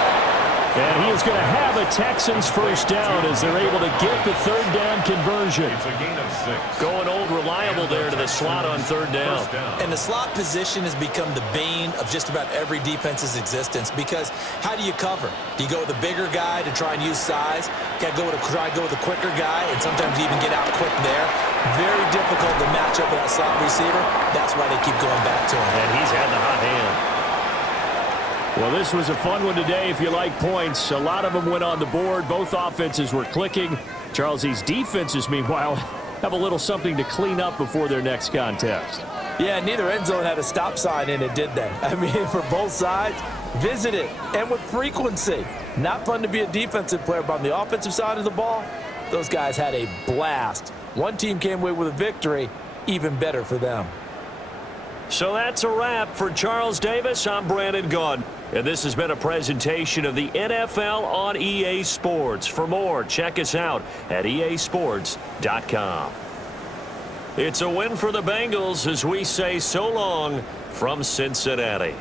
And he is going to have a Texans first down as they're able to get the 3rd down conversion. It's a gain of 6. Going old reliable there to the slot on 3rd down. And the slot position has become the bane of just about every defense's existence, because how do you cover? Do you go with a bigger guy to try and use size? Got to try to go with a quicker guy, and sometimes you even get out quick there. Very difficult to match up with that slot receiver. That's why they keep going back to him. And he's had the hot hand. Well, this was a fun one today if you like points. A lot of them went on the board. Both offenses were clicking. Charles, these defenses, meanwhile, have a little something to clean up before their next contest. Yeah, neither end zone had a stop sign in it, did they? I mean, for both sides, visit it, and with frequency. Not fun to be a defensive player, but on the offensive side of the ball, those guys had a blast. One team came away with a victory, even better for them. So that's a wrap for Charles Davis. I'm Brandon Gaudin, and this has been a presentation of the NFL on EA Sports. For more, check us out at easports.com. It's a win for the Bengals as we say so long from Cincinnati.